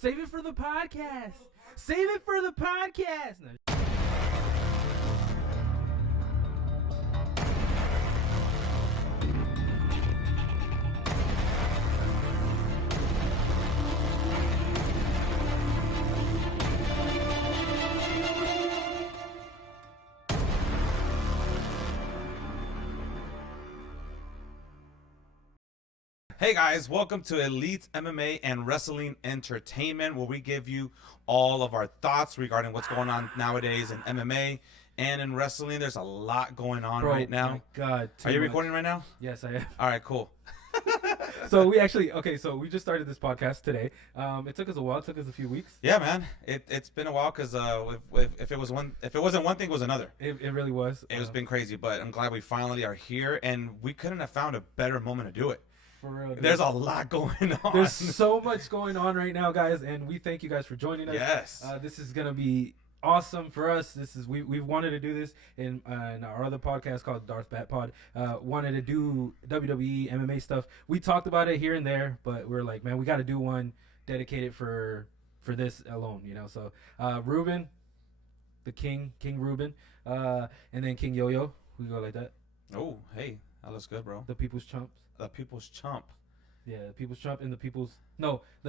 Save it for the podcast. Save it for the podcast. No. Hey guys, welcome to Elite MMA and Wrestling Entertainment, where we give you all of our thoughts regarding what's going on nowadays in MMA and in wrestling. There's a lot going on right now. My God. Are you recording right now? Yes, I am. All right, cool. So we just started this podcast today. It took us a while. It took us a few weeks. Yeah, man. It's been a while because if it wasn't one thing, it was another. It really was. It was been crazy, but I'm glad we finally are here, and we couldn't have found a better moment to do it. For real, there's a lot going on. There's so much going on right now, guys, and we thank you guys for joining us. Yes. This is gonna be awesome for us. We've wanted to do this in our other podcast called Darth Bat Pod. Wanted to do WWE MMA stuff. We talked about it here and there, but we're like, man, we got to do one dedicated for this alone, you know. So Ruben, the King Ruben, and then King Yo-Yo. We go like that. Oh, hey, that looks good, bro. The People's Chumps. The People's Chump. Yeah, the People's Chump and the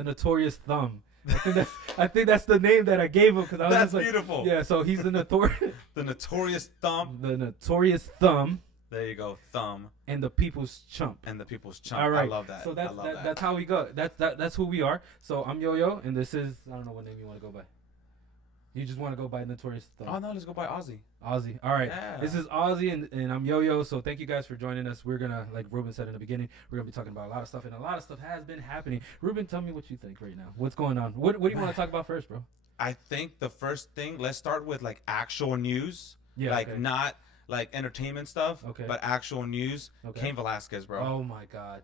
Notorious Thumb. I think that's the name that I gave him because I was that's just like, beautiful. Yeah, so he's the Notorious. The Notorious Thumb. The Notorious Thumb. There you go, Thumb. And the People's Chump. And the People's Chump. All right. I love that. So that's how we go. That's who we are. So I'm Yo-Yo, and this is, I don't know what name you want to go by. You just want to go by Notorious Thumb. Oh, no, let's go by Ozzy. Ozzy. All right. Yeah. This is Ozzy, and I'm Yo-Yo. So thank you guys for joining us. We're going to, like Ruben said in the beginning, we're going to be talking about a lot of stuff, and a lot of stuff has been happening. Ruben, tell me what you think right now. What's going on? What do you want to talk about first, bro? I think the first thing, let's start with, like, actual news. Yeah, like, okay. not, like, entertainment stuff, okay, but actual news. Okay. Cain Velasquez, bro. Oh, my God.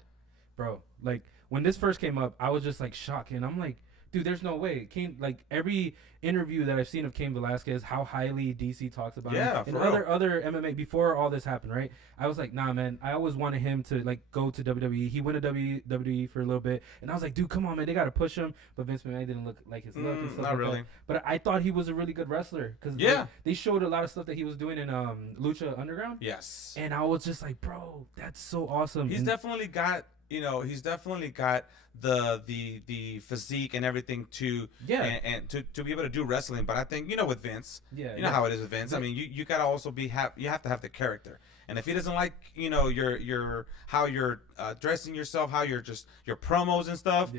Bro, like, when this first came up, I was just, like, shocked, and I'm like, dude, there's no way. Like every interview that I've seen of Cain Velasquez, how highly DC talks about him. And other MMA before all this happened, right? I was like, nah, man. I always wanted him to like go to WWE. He went to WWE for a little bit, and I was like, dude, come on, man. They gotta push him. But Vince McMahon didn't look like his look and stuff. Not like really. that. But I thought he was a really good wrestler because they showed a lot of stuff that he was doing in Lucha Underground. Yes. And I was just like, bro, that's so awesome. He's definitely got. He's definitely got the physique and everything to to be able to do wrestling. But I think with Vince, you know how it is with Vince. I mean, you gotta also you have to have the character. And if he doesn't like your how you're dressing yourself, how your promos and stuff,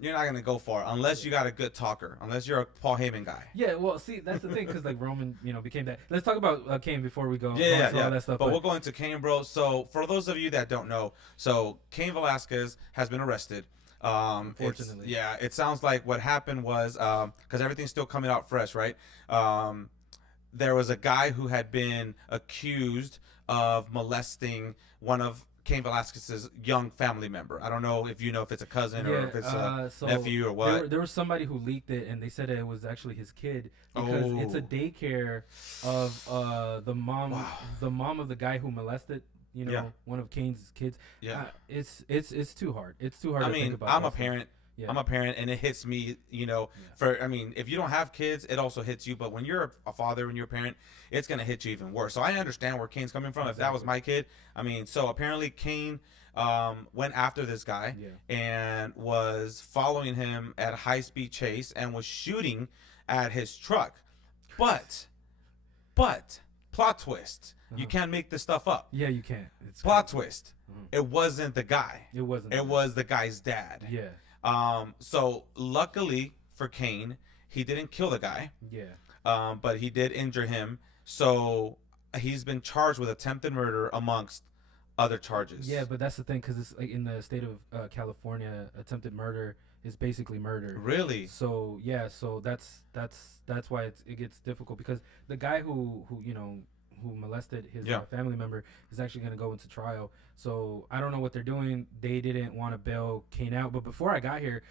you're not gonna go far unless you got a good talker, unless you're a Paul Heyman guy. Yeah, well, see, that's the thing, because like Roman, became that. Let's talk about Cain before we go. All that stuff. But we'll go into Cain, bro. So for those of you that don't know, so Cain Velasquez has been arrested. Unfortunately, it sounds like what happened was because everything's still coming out fresh, right? There was a guy who had been accused of molesting one of Cain Velasquez's young family member. I don't know if if it's a cousin or if it's a nephew or what. There was somebody who leaked it, and they said that it was actually his kid because it's a daycare of the mom, the mom of the guy who molested. One of Cain's kids. Yeah, it's too hard. It's too hard. I to mean, think about I'm a parent. Yeah. I'm a parent, and it hits me, if you don't have kids, it also hits you. But when you're a father and you're a parent, it's going to hit you even worse. So I understand where Cain's coming from. Exactly. If that was my kid, so apparently Cain went after this guy and was following him at a high-speed chase and was shooting at his truck. But, plot twist. You can't make this stuff up. Yeah, you can't. It's plot twist. It wasn't the guy. It wasn't. It was the guy's dad. Yeah. So luckily for Cain, he didn't kill the guy. Yeah. But he did injure him. So he's been charged with attempted murder amongst other charges. Yeah, but that's the thing, because it's like in the state of California, attempted murder is basically murder. Really? So yeah, so that's why it gets difficult, because the guy who who molested his family member is actually going to go into trial. So I don't know what they're doing. They didn't want to bail Kane out. But before I got here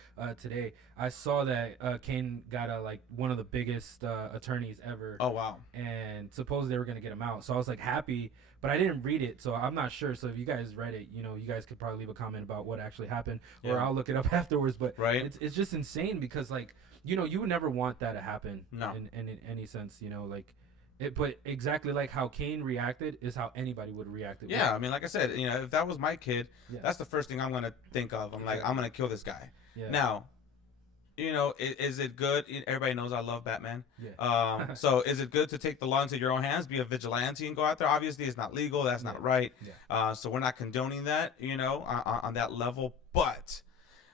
today, I saw that Kane got one of the biggest attorneys ever. Oh, wow. And suppose they were going to get him out. So I was like happy, but I didn't read it. So I'm not sure. So if you guys read it, you guys could probably leave a comment about what actually happened, or I'll look it up afterwards. But it's just insane because you would never want that to happen in any sense, but exactly like how Kane reacted is how anybody would react. Yeah, I mean, like I said, if that was my kid, that's the first thing I'm going to think of. I'm like, I'm going to kill this guy. Yeah. Now, is it good? Everybody knows I love Batman. Yeah. So is it good to take the law into your own hands, be a vigilante and go out there? Obviously, it's not legal. That's not right. Yeah. So we're not condoning that, on that level. But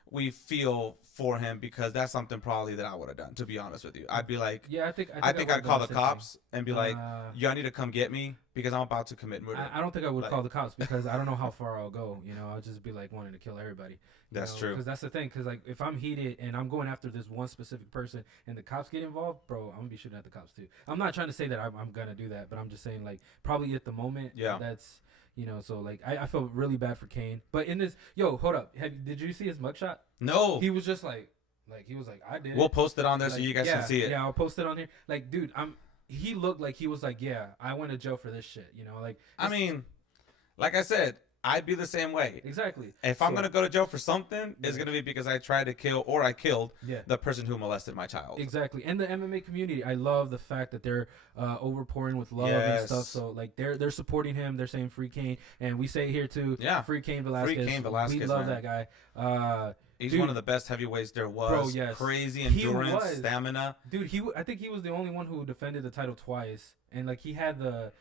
we feel for him because that's something probably that I would have done, to be honest with you. I'd be like, I think I'd call the cops and be like, y'all need to come get me because I'm about to commit murder. I don't think I would call the cops because I don't know how far I'll go. I'll just be like wanting to kill everybody. That's true. Because that's the thing. Because if I'm heated and I'm going after this one specific person and the cops get involved, bro, I'm gonna be shooting at the cops too. I'm not trying to say that I'm gonna do that, but I'm just saying probably at the moment. Yeah. That's. So I feel really bad for Kane. But in this, hold up. Did you see his mugshot? No. He was just he was like, I did. We'll post it on there so you guys can see it. Yeah, I'll post it on here. Dude, he looked like he was like, yeah, I went to jail for this shit. I mean, like I said, I'd be the same way. Exactly. If I'm going to go to jail for something, it's going to be because I tried to kill or I killed the person who molested my child. Exactly. And the MMA community, I love the fact that they're overpouring with love and stuff. So, they're supporting him. They're saying free Kane. And we say here, too, free Cain Velasquez. Free Cain Velasquez, we love that guy. He's one of the best heavyweights there was. Bro, yes. Crazy endurance, stamina. Dude, I think he was the only one who defended the title twice. And, he had the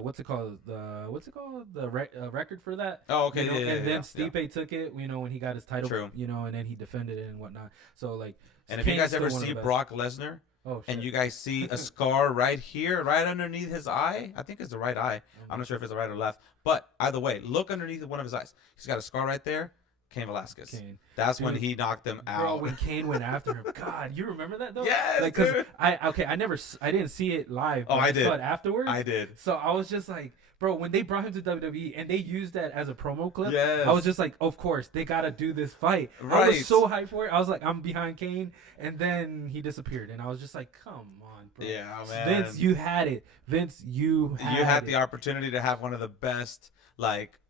what's it called? The record for that. Oh, okay. And then Stipe took it, when he got his title. True. And then he defended it and whatnot. So, and if you guys ever see Brock Lesnar, and you guys see a scar right here, right underneath his eye, I think it's the right eye. I'm not sure if it's the right or left. But either way, look underneath one of his eyes. He's got a scar right there. Cain Velasquez. That's when he knocked him out. Bro, when Kane went after him. God, you remember that though? Yes, because I didn't see it live. Oh, I did. Saw it afterwards. I did. So I was just like, bro, when they brought him to WWE and they used that as a promo clip, I was just like, of course, they got to do this fight. Right. I was so hyped for it. I was like, I'm behind Kane. And then he disappeared. And I was just like, come on, bro. Yeah, man. Vince, you had it. Vince, you had the opportunity to have one of the best,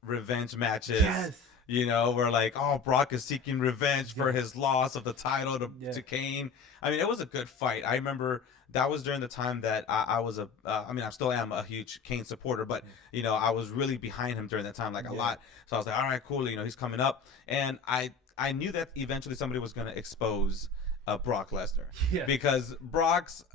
revenge matches. Yes. Where Brock is seeking revenge for his loss of the title to Kane. I mean, it was a good fight. I remember that was during the time that I was I still am a huge Kane supporter, but I was really behind him during that time, a lot. So I was like, all right, cool. He's coming up, and I knew that eventually somebody was going to expose Brock Lesnar because Brock's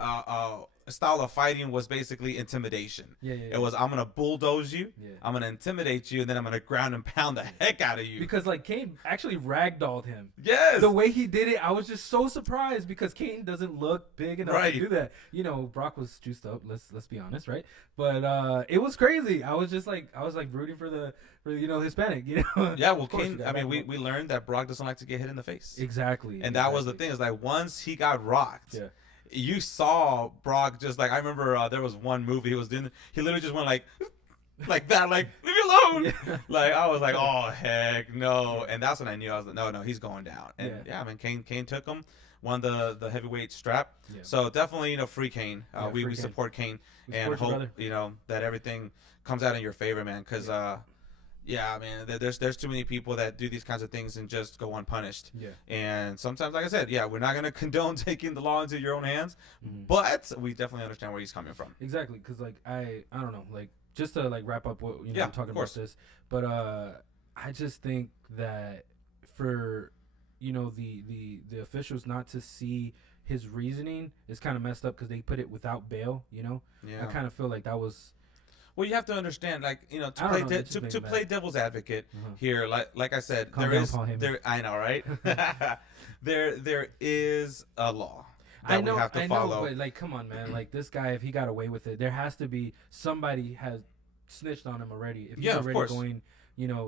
style of fighting was basically intimidation. It was, I'm gonna bulldoze you, I'm gonna intimidate you, and then I'm gonna ground and pound the heck out of you. Because Kane actually ragdolled him. Yes. The way he did it, I was just so surprised because Kane doesn't look big enough to do that. Brock was juiced up. Let's be honest, right? But it was crazy. I was rooting for the Hispanic. Yeah. Well, Kane. I mean, we learned that Brock doesn't like to get hit in the face. Exactly. And that was the thing. Is once he got rocked. Yeah. You saw Brock just I remember there was one movie he was doing. He literally just went like that, leave me alone. Yeah. I was like, oh heck no. And that's when I knew I was like, no, he's going down. And Kane took him, won the heavyweight strap. Yeah. So definitely, free Kane. We support Kane and hope that everything comes out in your favor, man. Because I mean, there's too many people that do these kinds of things and just go unpunished. Yeah. And sometimes, like I said, we're not going to condone taking the law into your own hands, but we definitely understand where he's coming from. Exactly, because I don't know, just to wrap up what I'm talking about this, but I just think that for the officials not to see his reasoning is kind of messed up because they put it without bail. I kind of feel like that was. Well, you have to understand, to play devil's advocate here, like I said, I know, right? there is a law that we have to follow. But come on, man, this guy, if he got away with it, there has to be somebody has snitched on him already. If he's already going,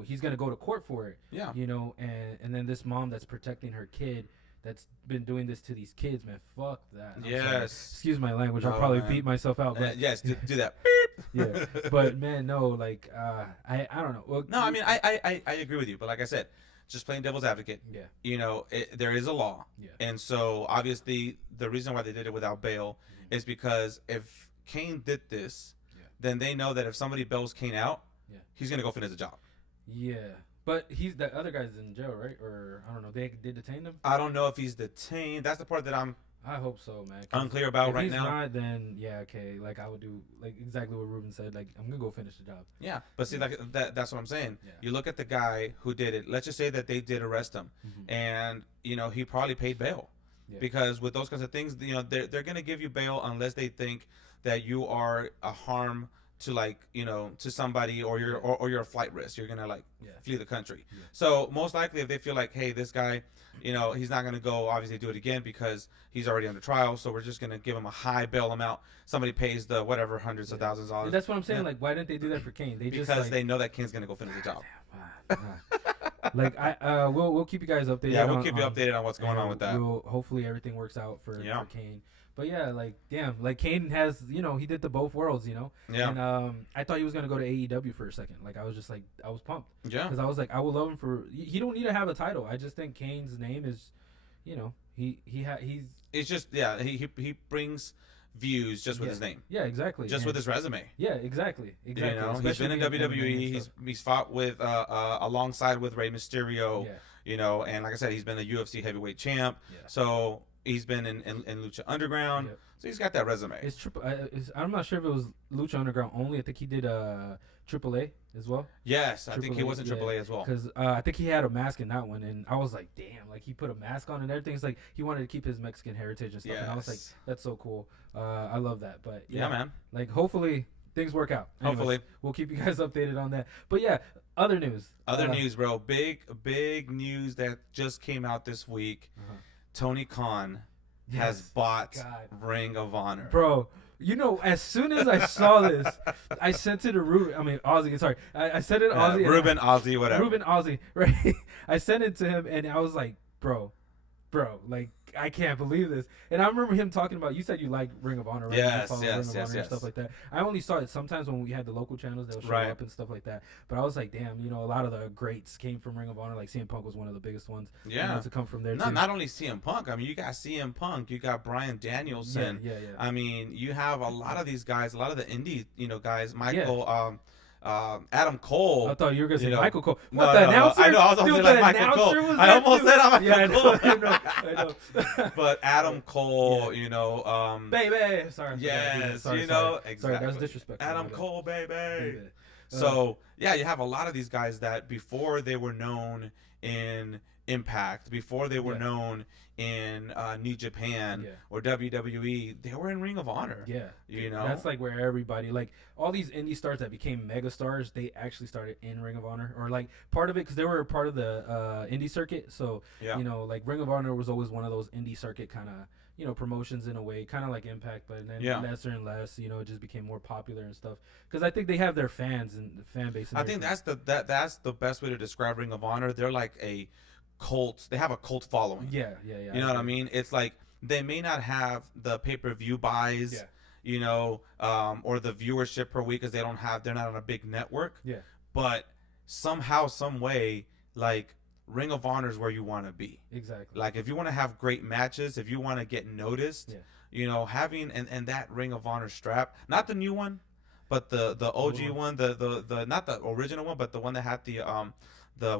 he's gonna go to court for it. Yeah. And then this mom that's protecting her kid. That's been doing this to these kids, man. Fuck that. Yes. Excuse my language. I'll probably beat myself out. But yes, do that. Yeah, but man, no, like I don't know. Well, no, I mean I agree with you, but like I said, just playing devil's advocate. Yeah. You know, there is a law, and so obviously the reason why they did it without bail is because if Kane did this, then they know that if somebody bails Kane out, he's gonna go finish the job. Yeah. But the other guy's in jail, right? Or I don't know. They detain him. I don't know if he's detained. That's the part that I hope so, man. Unclear about right now. If he's not, then yeah, okay. Like I would do like exactly what Ruben said. Like I'm gonna go finish the job. Yeah, but see, like that's what I'm saying. Yeah. You look at the guy who did it. Let's just say that they did arrest him, and you know he probably paid bail, because with those kinds of things, you know they're gonna give you bail unless they think that you are a harm to, like, you know, to somebody, or you're a flight risk. You're gonna like flee the country. So most likely, if they feel like, hey, this guy, you know, he's not gonna go obviously do it again because he's already under trial, so we're just gonna give him a high bail amount. Somebody pays the whatever hundreds of thousands of dollars. That's what I'm saying. Like, why didn't they do that for Kane? Because they know that Kane's gonna go finish the job. Like we'll keep you guys updated. Yeah, we'll keep you updated on what's going on with that. Hopefully everything works out for Kane. But yeah, like damn, like Kane has, you know, he did the both worlds, you know. Yeah. And I thought he was gonna go to AEW for a second. Like I was just like, I was pumped. Yeah. Because I was like, I would love him for. He don't need to have a title. I just think Kane's name is, you know, he's. It's just he brings views just with his name. Yeah, exactly. Just with his resume. Yeah, exactly. You know, he's been in WWE. He's fought with alongside with Rey Mysterio. Yeah. You know, and like I said, he's been a UFC heavyweight champ. Yeah. So he's been in Lucha Underground. Yep. So he's got that resume. I'm not sure if it was Lucha Underground only. I think he did AAA as well. Yes, I think he was in AAA as well. Because I think he had a mask in that one, and I was like, damn, like he put a mask on and everything. It's like he wanted to keep his Mexican heritage and stuff. Yes. And I was like, that's so cool. I love that. But yeah, man. Like hopefully things work out. Anyways, hopefully we'll keep you guys updated on that. But yeah, other news. Other news, bro. Big news that just came out this week. Tony Khan has bought Ring of Honor. Bro, you know, as soon as I saw this, I sent it to Ruben. I mean, Ozzy. Sorry. I sent it to Ozzy. Ruben, Ozzy, whatever. Ruben, Ozzy, right? I sent it to him, and I was like, bro, like, I can't believe this. And I remember him talking about, you said you like Ring of Honor, right? Yes. And stuff like that. I only saw it sometimes when we had the local channels, they'll show up and stuff like that. But I was like, damn, you know, a lot of the greats came from Ring of Honor. Like CM Punk was one of the biggest ones. Yeah. You know, to come from there. Not only CM Punk. I mean, you got CM Punk, you got Bryan Danielson. Yeah. I mean, you have a lot of these guys, a lot of the indie, you know, guys. Michael, Adam Cole. I thought you were gonna say Michael Cole. The announcer? I know. I was going to say like Michael Cole. I almost said Michael Cole. I know. But Adam Cole, you know, baby. Sorry. Yes, sorry, you know, exactly. Sorry, that was disrespectful. Adam Cole, baby. So yeah, you have a lot of these guys that before they were known in Impact, before they were known in New Japan or WWE, they were in Ring of Honor. Yeah, you know, that's like where everybody, like all these indie stars that became mega stars, they actually started in Ring of Honor, or like part of it because they were part of the indie circuit. So you know, like Ring of Honor was always one of those indie circuit kind of, you know, promotions in a way, kind of like Impact, but then lesser and less, you know, it just became more popular and stuff. Because I think they have their fans and the fan base. And I think that's the best way to describe Ring of Honor. They're like a cult. They have a cult following. Yeah. You know what I mean? It's like they may not have the pay-per-view buys, you know, or the viewership per week because they're not on a big network. Yeah. But somehow, some way, like Ring of Honor is where you want to be. Exactly. Like if you want to have great matches, if you want to get noticed, you know, having and that Ring of Honor strap, not the new one, but the OG one, the not the original one, but the one that had the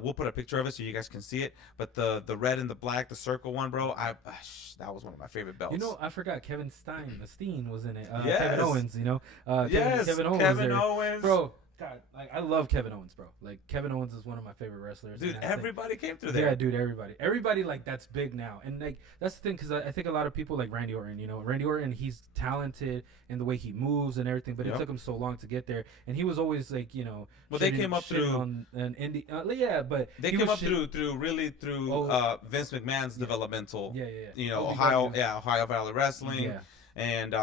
we'll put a picture of it so you guys can see it, but the red and the black, the circle one, bro, that was one of my favorite belts. You know, I forgot Kevin Steen was in it. Kevin Owens, you know. Kevin Owens. Bro, God, like I love Kevin Owens, bro. Like Kevin Owens is one of my favorite wrestlers. Dude, everybody came through there. Yeah, dude, everybody like that's big now, and like that's the thing because I think a lot of people like Randy Orton. You know, Randy Orton, he's talented in the way he moves and everything, but it took him so long to get there, and he was always like, you know, well, they came up through on an indie, but they came up through Vince McMahon's developmental. You know, Ohio Valley Wrestling, and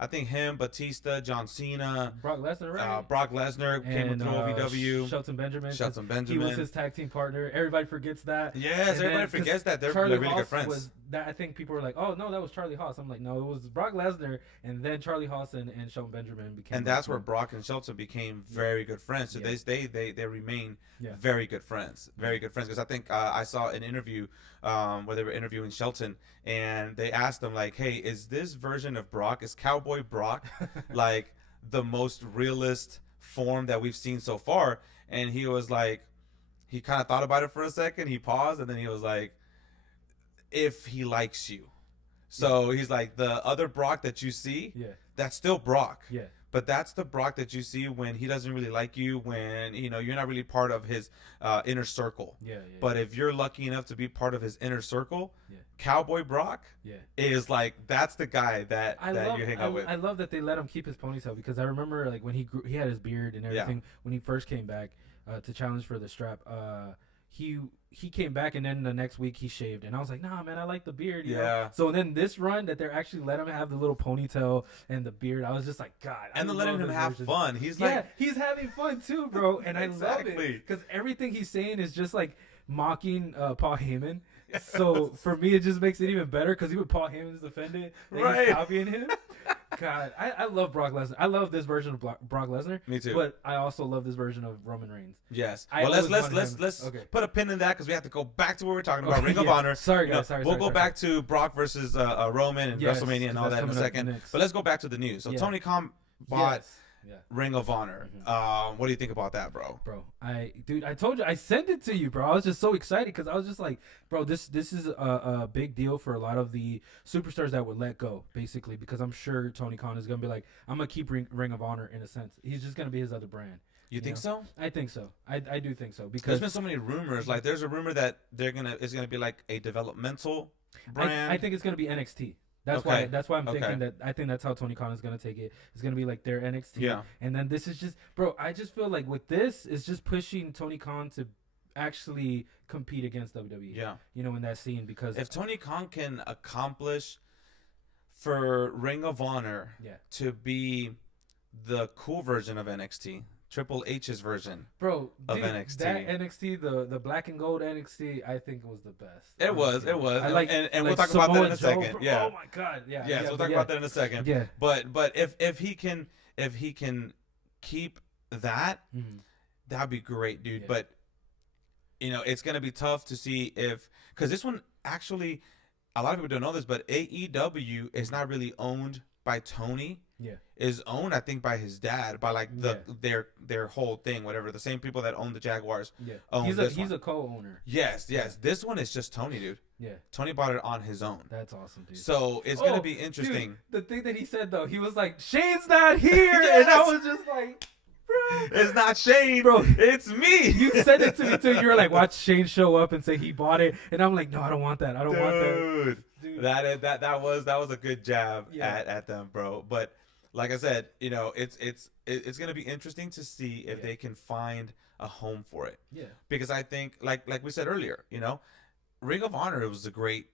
I think him, Batista, John Cena, Brock Lesnar, right? Brock Lesnar came through OVW. Shelton Benjamin. He was his tag team partner. Everybody forgets that. Yes, everybody forgets that. They're really good friends. that I think people were like, oh no, that was Charlie Haas. I'm like, no, it was Brock Lesnar, and then Charlie Haas and Shelton Benjamin became. And that's where Brock and Shelton became very good friends. So they remain very good friends, Because I think I saw an interview where they were interviewing Shelton, and they asked him like, hey, is this version of Brock, is Cowboy Brock like the most realist form that we've seen so far? And he was like, he kind of thought about it for a second. He paused, and then he was like, if he likes you. So he's like, the other Brock that you see, that's still Brock. Yeah. But that's the Brock that you see when he doesn't really like you, when, you know, you're not really part of his inner circle. But if you're lucky enough to be part of his inner circle, Cowboy Brock is like, that's the guy that you hang out with. I love that they let him keep his ponytail, because I remember like when he had his beard and everything when he first came back to challenge for the strap. He came back, and then the next week he shaved, and I was like, nah, man, I like the beard. You know? So then this run that they're actually let him have the little ponytail and the beard, I was just like, God. And they're letting him have fun. He's like, he's having fun too, bro. And I love it because everything he's saying is just like mocking Paul Heyman. So for me, it just makes it even better because even Paul Heyman's defending, he's copying him. God, I love Brock Lesnar. I love this version of Brock Lesnar. Me too. But I also love this version of Roman Reigns. Yes. Well, let's put a pin in that, because we have to go back to what we're talking about. Ring of Honor. Sorry, guys. We'll go back to Brock versus Roman and WrestleMania and all that in a second. But let's go back to the news. So Tony Khan bought Ring of Honor. What do you think about that, bro? Bro, I told you, I sent it to you, bro. I was just so excited because I was just like, bro, this is a big deal for a lot of the superstars that would let go, basically, because I'm sure Tony Khan is gonna be like, I'm gonna keep Ring of Honor in a sense. He's just gonna be his other brand. You think so? I think so. I do think so, because there's been so many rumors. Like, there's a rumor that it's gonna be like a developmental brand. I think it's gonna be NXT. That's why I'm thinking that. I think that's how Tony Khan is gonna take it. It's gonna be like their NXT. Yeah. And then this is just, bro, I just feel like with this, it's just pushing Tony Khan to actually compete against WWE. Yeah. You know, in that scene, because if Tony Khan can accomplish for Ring of Honor to be the cool version of NXT, Triple H's version, of NXT. That NXT, the black and gold NXT, I think was the best. It was. I like, and we'll talk about that in a second. Oh my God. Yeah. Yeah. So we'll talk about that in a second. Yeah. But if he can keep that, that'd be great, dude. Yeah. But you know, it's gonna be tough to see because this one actually, a lot of people don't know this, but AEW is not really owned by Tony. Yeah, is owned, I think, by his dad, by like their whole thing, whatever. The same people that own the Jaguars. Yeah, he's a co-owner. Yes. This one is just Tony, dude. Yeah, Tony bought it on his own. That's awesome, dude. So it's gonna be interesting. Dude, the thing that he said though, he was like, "Shane's not here," and I was just like, "Bro, it's not Shane, bro. It's me." You said it to me too. You were like, "Watch Shane show up and say he bought it," and I'm like, "No, I don't want that. I don't want that." Dude. That was a good jab at them, bro. But like I said, you know, it's gonna be interesting to see if they can find a home for it. Yeah. Because I think, like we said earlier, you know, Ring of Honor was a great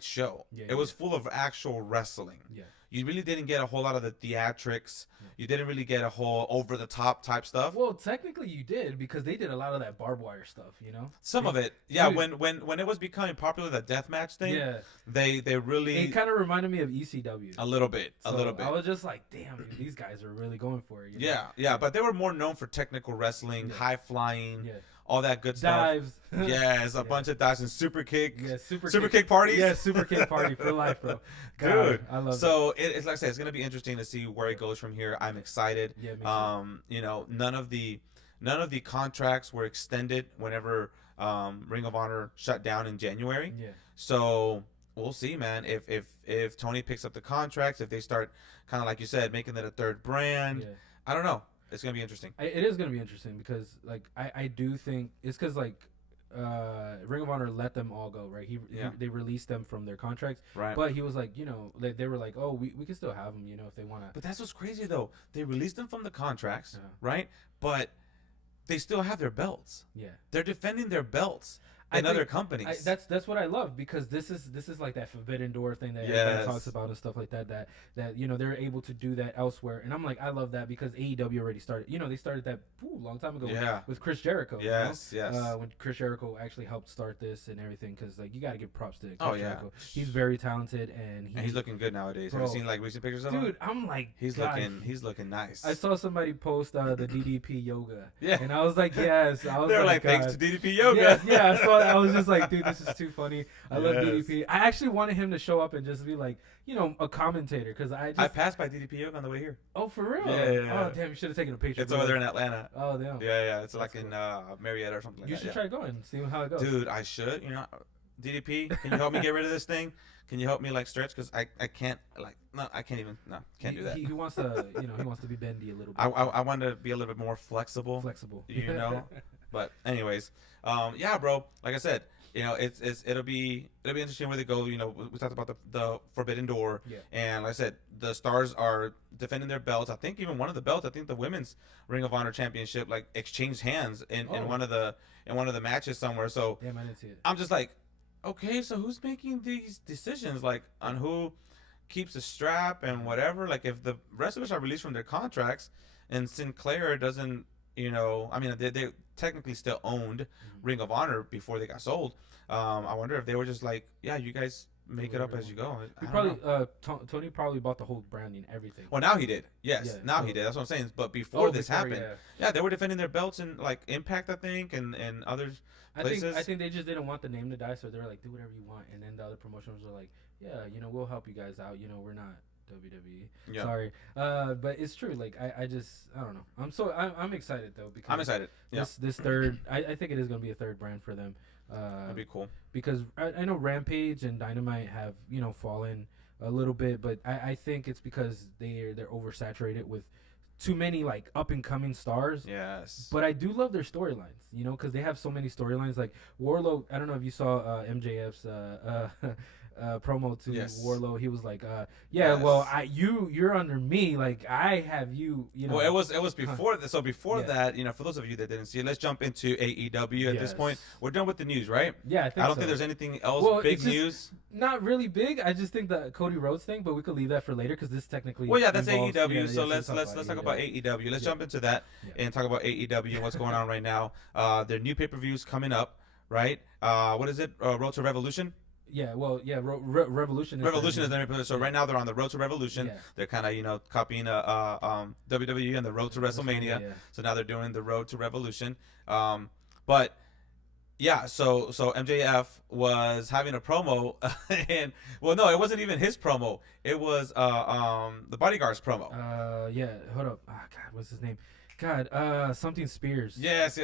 show. Yeah, it was full of actual wrestling. Yeah. You really didn't get a whole lot of the theatrics. Yeah. You didn't really get a whole over the top type stuff. Well, technically you did, because they did a lot of that barbed wire stuff, you know? Some of it. Yeah, dude. When it was becoming popular, the deathmatch thing, they really, it kind of reminded me of ECW. A little bit. I was just like, damn, dude, these guys are really going for it. You know? Yeah, but they were more known for technical wrestling, high flying. Yeah. All that good dives. Stuff. Yes, a bunch of dives and super kick. Yeah, super kick parties. Yeah, super kick party for life, bro. God, dude, I love so it. It's like I said, it's gonna be interesting to see where it goes from here. I'm excited. Yeah, me too. You know, none of the contracts were extended whenever Ring of Honor shut down in January. Yeah. So we'll see, man. If Tony picks up the contracts, if they start kind of like you said, making it a third brand, I don't know. It's going to be interesting. It is going to be interesting because, like, I do think it's because, like, Ring of Honor let them all go, right? They released them from their contracts. Right. But he was like, you know, they were like, oh, we can still have them, you know, if they want to. But that's what's crazy, though. They released them from the contracts, right? But they still have their belts. Yeah. They're defending their belts. in other companies. That's what I love, because this is like that forbidden door thing that everybody talks about and stuff like that. That you know, they're able to do that elsewhere, and I'm like, I love that, because AEW already started. You know, they started that a long time ago with Chris Jericho. Yes, you know? yes. When Chris Jericho actually helped start this and everything, because like you got to give props to Chris Jericho. He's very talented, and he's looking good nowadays. Have you seen like recent pictures of him? Dude, I'm like, he's looking nice. I saw somebody post the DDP yoga, and I was like, yes. I was They're like thanks to DDP yoga. Yes, yeah. So I was just like, dude, this is too funny. I love DDP. I actually wanted him to show up and just be like, you know, a commentator, because I passed by DDP yoga on the way here. Oh, for real? Yeah. Oh, damn, you should have taken a picture. It's over there in Atlanta. Oh, damn. Yeah. It's like in Marietta or something like that. You should try going and see how it goes. Dude, I should. You know, DDP, can you help me get rid of this thing? Can you help me like stretch? Because I can't can't do that. He wants to, you know, he wants to be bendy a little bit. I want to be a little bit more flexible. You know. But anyways, yeah, bro. Like I said, you know, it'll be interesting where they go. You know, we talked about the forbidden door, and like I said, the Stars are defending their belts. I think even one of the belts, I think the women's Ring of Honor Championship, like exchanged hands in one of the matches somewhere. So damn, I didn't see it. I'm just like, okay, so who's making these decisions, like on who keeps the strap and whatever? Like if the wrestlers are released from their contracts and Sinclair doesn't, you know, I mean, they technically still owned Ring of Honor before they got sold. I wonder if they were just like, yeah, you guys make it up as you go. Tony probably bought the whole branding, everything. Well, now he did. Yes, now he did. That's what I'm saying. But before this happened, they were defending their belts in like Impact, I think, and others. I think they just didn't want the name to die, so they're like, do whatever you want. And then the other promotions were like, yeah, you know, we'll help you guys out. You know, we're not WWE. Yeah. Sorry. But it's true. Like I don't know. I'm excited though, because I'm excited. This third, I think it is going to be a third brand for them. That'd be cool. Because I know Rampage and Dynamite have, you know, fallen a little bit, but I think it's because they're oversaturated with too many like up and coming stars. Yes. But I do love their storylines, you know, because they have so many storylines. Like Warlow, I don't know if you saw MJF's promo to Warlow. He was like, well, you're under me, like I have you know. Well, it was before that. So before that, you know, for those of you that didn't see it, let's jump into AEW at this point. We're done with the news, right? Yeah, I don't think there's anything else big news. Not really big. I just think the Cody Rhodes thing, but we could leave that for later, because this technically. Well, yeah, that's AEW. So let's talk about AEW. Let's jump into that and talk about AEW and what's going on right now. Their new pay-per-views coming up, right? What is it? Road to Revolution. Yeah, well, yeah, Revolution. Revolution is their name. So right now they're on the Road to Revolution. Yeah. They're kind of, you know, copying WWE and the Road to WrestleMania. Yeah. So now they're doing the Road to Revolution. But yeah, so MJF was having a promo, and well, no, it wasn't even his promo. It was the Bodyguard's promo. Yeah, hold up. Oh, God, what's his name? God, something Spears. Yes.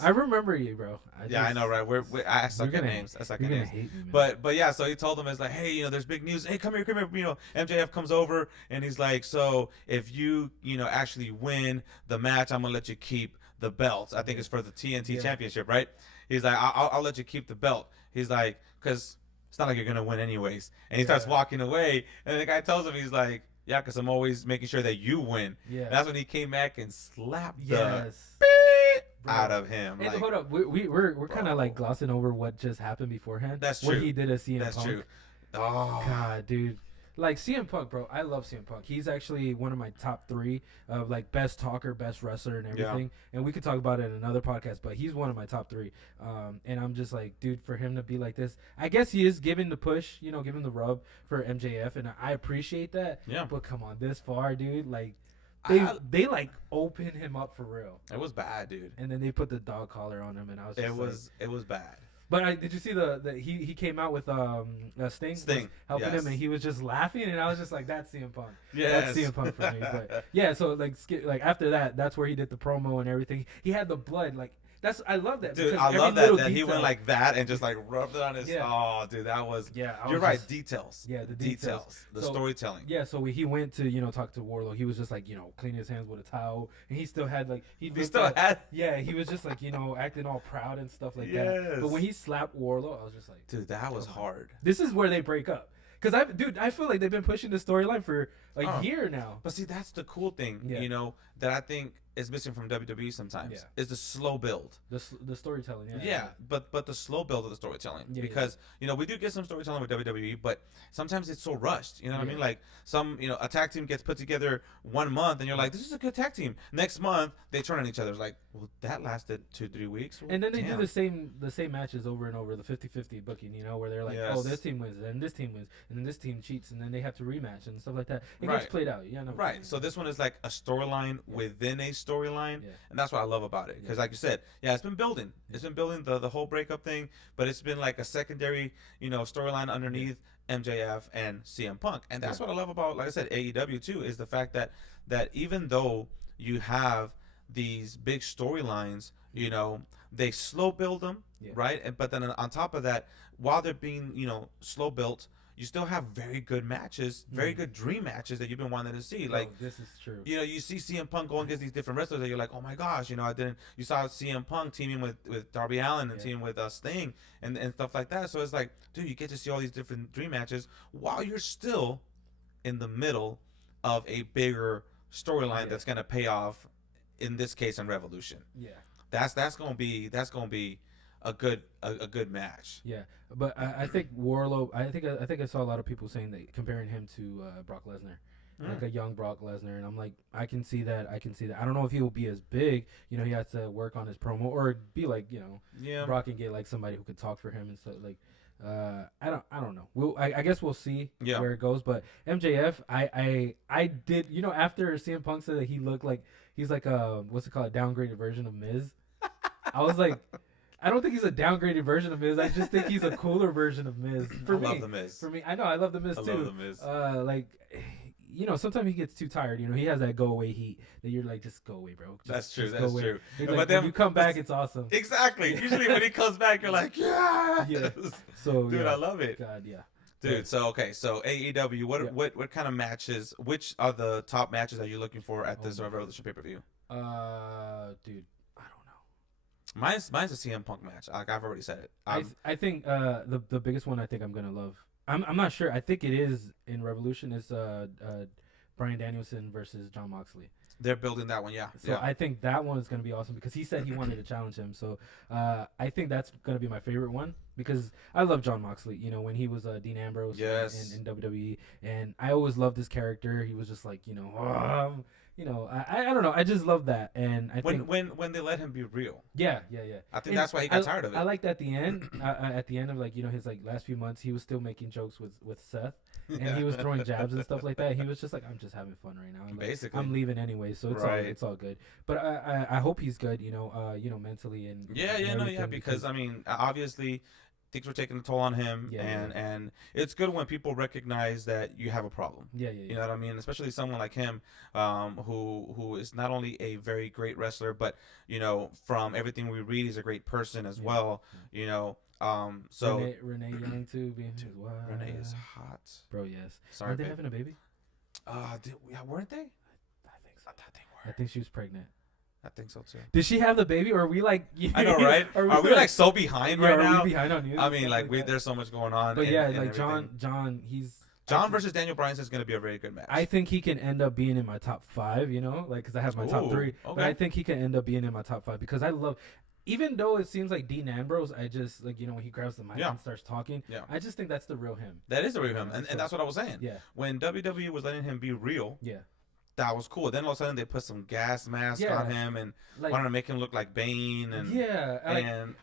I remember you, bro. I know, right? I suck at names. I suck at names. Hate me, but yeah, so he told them, it's like, hey, you know, there's big news. Hey, come here. You know, MJF comes over and he's like, so if you know, actually win the match, I'm gonna let you keep the belt. I think it's for the TNT Championship, right? He's like, I'll let you keep the belt. He's like, because it's not like you're gonna win anyways. And he starts walking away, and the guy tells him, he's like, yeah, because I'm always making sure that you win. Yeah. And that's when he came back and slapped the beep out of him. And like, hold up, we're kind of like glossing over what just happened beforehand. That's true. What he did at CM Punk. That's true. Oh God, dude. Like CM Punk, bro. I love CM Punk. He's actually one of my top 3 of like best talker, best wrestler, and everything. Yeah. And we could talk about it in another podcast, but he's one of my top 3. And I'm just like, dude, for him to be like this, I guess he is giving the push, you know, giving the rub for MJF, and I appreciate that. Yeah. But come on, this far, dude, like. They like open him up for real. It was bad, dude. And then they put the dog collar on him, and I was just it was bad. But did you see he came out with Sting helping him, and he was just laughing, and I was just like, that's CM Punk. Yes. That's CM Punk for me. But yeah, so like after that, that's where he did the promo and everything. He had the blood, like I love that. Dude, I love that he went like that and just like rubbed it on his. Yeah. Oh, dude, that was. Yeah, you're right. Details. Yeah, the details. The storytelling. Yeah, so he went to talk to Warlow. He was just like cleaning his hands with a towel, and he still had like he still had. Yeah, he was just like acting all proud and stuff like that. But when he slapped Warlow, I was just like, dude, that was hard. This is where they break up. Because I feel like they've been pushing the storyline for a year now. But see, that's the cool thing, you know, that I think is missing from WWE sometimes Yeah. is the slow build. The storytelling. Yeah. Yeah, but the slow build of the storytelling, Yeah, because you know we do get some storytelling with WWE, but sometimes it's so rushed. You know what I Yeah. mean? Like a tag team gets put together 1 month, and you're like, this is a good tag team. Next month they turn on each other. It's like, well, that lasted 2-3 weeks. Well, And then they damn. do the same matches over and over, the 50-50 booking, you know, where they're like, Yes. oh, this team wins, and this team wins, and then this team cheats, and then they have to rematch and stuff like that. It Right. gets played out, yeah, no. Right. So this one is like a storyline within a storyline, Yeah. and that's what I love about it. Because, like you said, it's been building. It's been building the whole breakup thing, but it's been like a secondary, storyline underneath MJF and CM Punk, and that's what I love about, like I said, AEW too, is the fact that even though you have these big storylines, they slow build them, right? But then on top of that, while they're being, slow built, you still have very good matches, very good dream matches that you've been wanting to see. Like, this is true. You see CM Punk going against these different wrestlers that you're like, oh my gosh, you saw CM Punk teaming with Darby Allin and teaming with Sting and stuff like that. So it's like, dude, you get to see all these different dream matches while you're still in the middle of a bigger storyline that's gonna pay off. In this case, in Revolution. Yeah. That's gonna be a good match. Yeah, but I think Warlow. I think I saw a lot of people saying that, comparing him to Brock Lesnar, like a young Brock Lesnar, and I'm like, I can see that. I don't know if he will be as big. He has to work on his promo, or be like, Brock, and get like somebody who could talk for him and stuff. Like, I don't know. I guess we'll see where it goes. But MJF, I did, after CM Punk said that he looked like he's like a downgraded version of Miz. I was like, I don't think he's a downgraded version of Miz. I just think he's a cooler version of Miz. I love the Miz. For me, I know I love the Miz too. I love the Miz. Like, sometimes he gets too tired. He has that go away heat that you're like, just go away, bro. That's true. Just That's true. Like, but then when you come back, it's awesome. Exactly. Usually when he comes back, you're like, yes. Yeah. So dude, I love it. God, yeah. Dude, so AEW, what kind of matches? Which are the top matches that you're looking for at this Revolution pay-per-view? Dude, I don't know. Mine's a CM Punk match. Like, I've already said it. I think the biggest one I think I'm gonna love. I'm not sure. I think it is in Revolution. Is Bryan Danielson versus Jon Moxley. They're building that one, yeah. So I think that one is going to be awesome because he said he wanted to challenge him. So I think that's going to be my favorite one because I love Jon Moxley. When he was Dean Ambrose in WWE, and I always loved his character. He was just like, I don't know. I just love that, and I think when they let him be real. Yeah. I think that's why he got tired of it. I liked at the end. At the end of his last few months, he was still making jokes with Seth. And he was throwing jabs and stuff like that. He was just like, I'm just having fun right now. Basically, I'm leaving anyway, so it's all good. But I hope he's good, mentally and because I mean, obviously, things were taking a toll on him, and it's good when people recognize that you have a problem. Yeah. You know what I mean? Especially someone like him, who is not only a very great wrestler, but from everything we read, he's a great person as well. So Renee Young too, wow. Renee is hot, bro. Yes. Sorry, aren't they having a baby? Weren't they? I think so. I thought they were. I think she was pregnant. I think so too. Did she have the baby, or are we like? I know, right? Are we like so behind right now? Are we behind on news? I mean, like there's so much going on. But John, John versus Daniel Bryan is going to be a very good match. I think he can end up being in my top 5. Because I have my top 3. Okay. But I think he can end up being in my top 5 because I love. Even though it seems like Dean Ambrose, I just when he grabs the mic and starts talking, I just think that's the real him. That is the real him, and that's what I was saying. Yeah. When WWE was letting him be real, that was cool. Then all of a sudden they put some gas mask on him and wanted to make him look like Bane. And the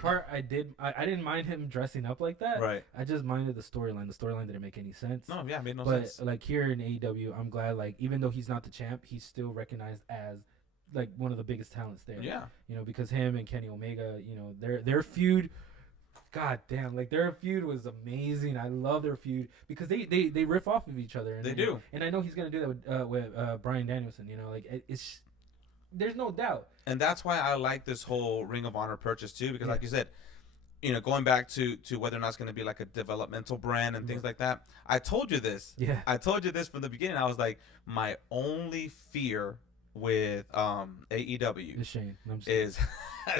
part I didn't mind him dressing up like that. Right. I just minded the storyline. The storyline didn't make any sense. No, it made no sense. But here in AEW, I'm glad even though he's not the champ, he's still recognized as one of the biggest talents there. Yeah. Because him and Kenny Omega, their feud, god damn, their feud was amazing. I love their feud because they riff off of each other. And they do. And I know he's gonna do that with Bryan Danielson. It's there's no doubt. And that's why I like this whole Ring of Honor purchase too, because like you said, going back to whether or not it's going to be like a developmental brand and things like that. I told you this. Yeah. I told you this from the beginning. I was like, my only fear with AEW is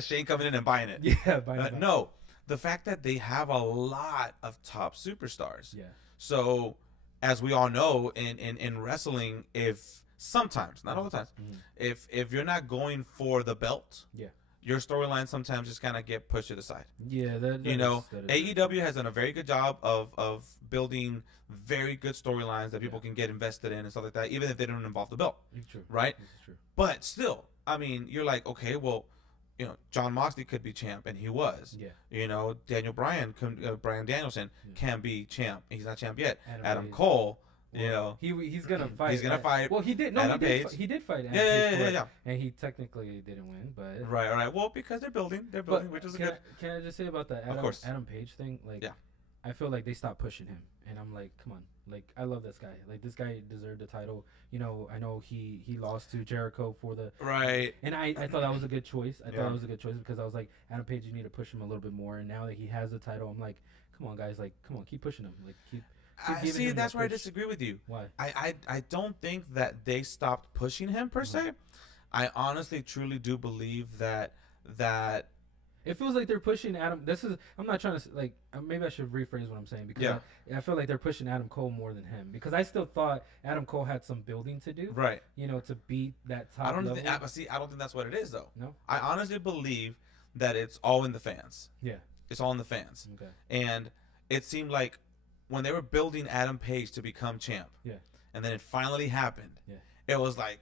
Shane coming in and buying it. Yeah, buying it. No, the fact that they have a lot of top superstars. Yeah. So, as we all know, in wrestling, if sometimes, not all the time, if you're not going for the belt, your storyline sometimes just kind of get pushed to the side. Yeah, AEW has done a very good job of building very good storylines that people can get invested in and stuff like that, even if they don't involve the belt. True. Right? This is true. But still, I mean, you're like, okay, well, John Moxley could be champ, and he was. Yeah. Daniel Bryan, Bryan Danielson can be champ. He's not champ yet. Adam Page. Cole. He's gonna fight. He's gonna fight. Well, he did. No, Adam he Page. did fight. Adam Yeah. Page and he technically didn't win, but right. Well, because they're building, which is good. Can I just say about the Adam Page thing? Like, I feel like they stopped pushing him, and I'm like, come on, like I love this guy. Like this guy deserved the title. I know he lost to Jericho for the right, and I thought that was a good choice. I thought it was a good choice because I was like, Adam Page, you need to push him a little bit more. And now that he has the title, I'm like, come on, guys, like come on, keep pushing him, like keep. See, that's where I disagree with you. Why? I don't think that they stopped pushing him per se. I honestly, truly do believe that it feels like they're pushing Adam. I'm not trying to like. Maybe I should rephrase what I'm saying because I feel like they're pushing Adam Cole more than him because I still thought Adam Cole had some building to do. Right. To beat that top level. I don't think that's what it is though. No. I honestly believe that it's all in the fans. Yeah. It's all in the fans. Okay. And it seemed like when they were building Adam Page to become champ. Yeah. And then it finally happened. Yeah. It was like,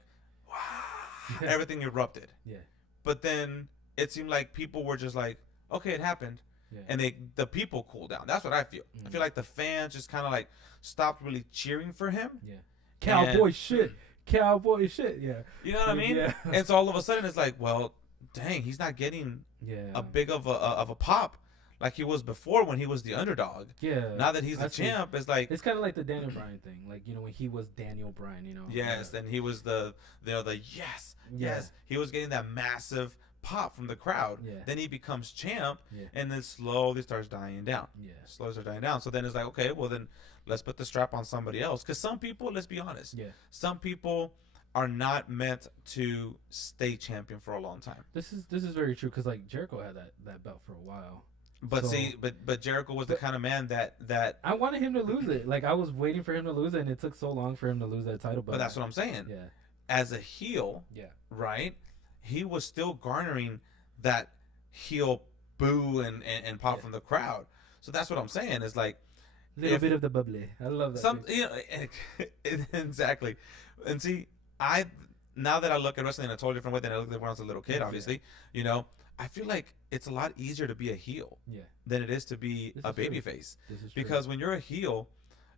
wow, everything erupted. Yeah. But then it seemed like people were just like, okay, it happened. Yeah. And the people cooled down. That's what I feel. I feel like the fans just kind of like stopped really cheering for him. Yeah. Cowboy shit. Yeah. You know what I mean? Yeah. And so all of a sudden it's like, well, dang, he's not getting a big of a pop like he was before when he was the underdog. Yeah. Now that he's the champ, it's like it's kind of like the Daniel Bryan thing. Like when he was Daniel Bryan, Yes, and he was the yes. He was getting that massive pop from the crowd. Yeah. Then he becomes champ, and then slowly starts dying down. Yeah. Slowly starts dying down. So then it's like, okay, well then let's put the strap on somebody else. Because some people, let's be honest, some people are not meant to stay champion for a long time. This is very true because like Jericho had that belt for a while. But but Jericho was the kind of man that I wanted him to lose it. Like I was waiting for him to lose it, and it took so long for him to lose that title. But that's what I'm saying. Yeah. As a heel, right? He was still garnering that heel boo and pop from the crowd. So that's what I'm saying. Is like a little bit of the bubbly. I love that. Exactly. And see, now that I look at wrestling in a totally different way than I looked at when I was a little kid, obviously, I feel like it's a lot easier to be a heel than it is to be a babyface. Because when you're a heel,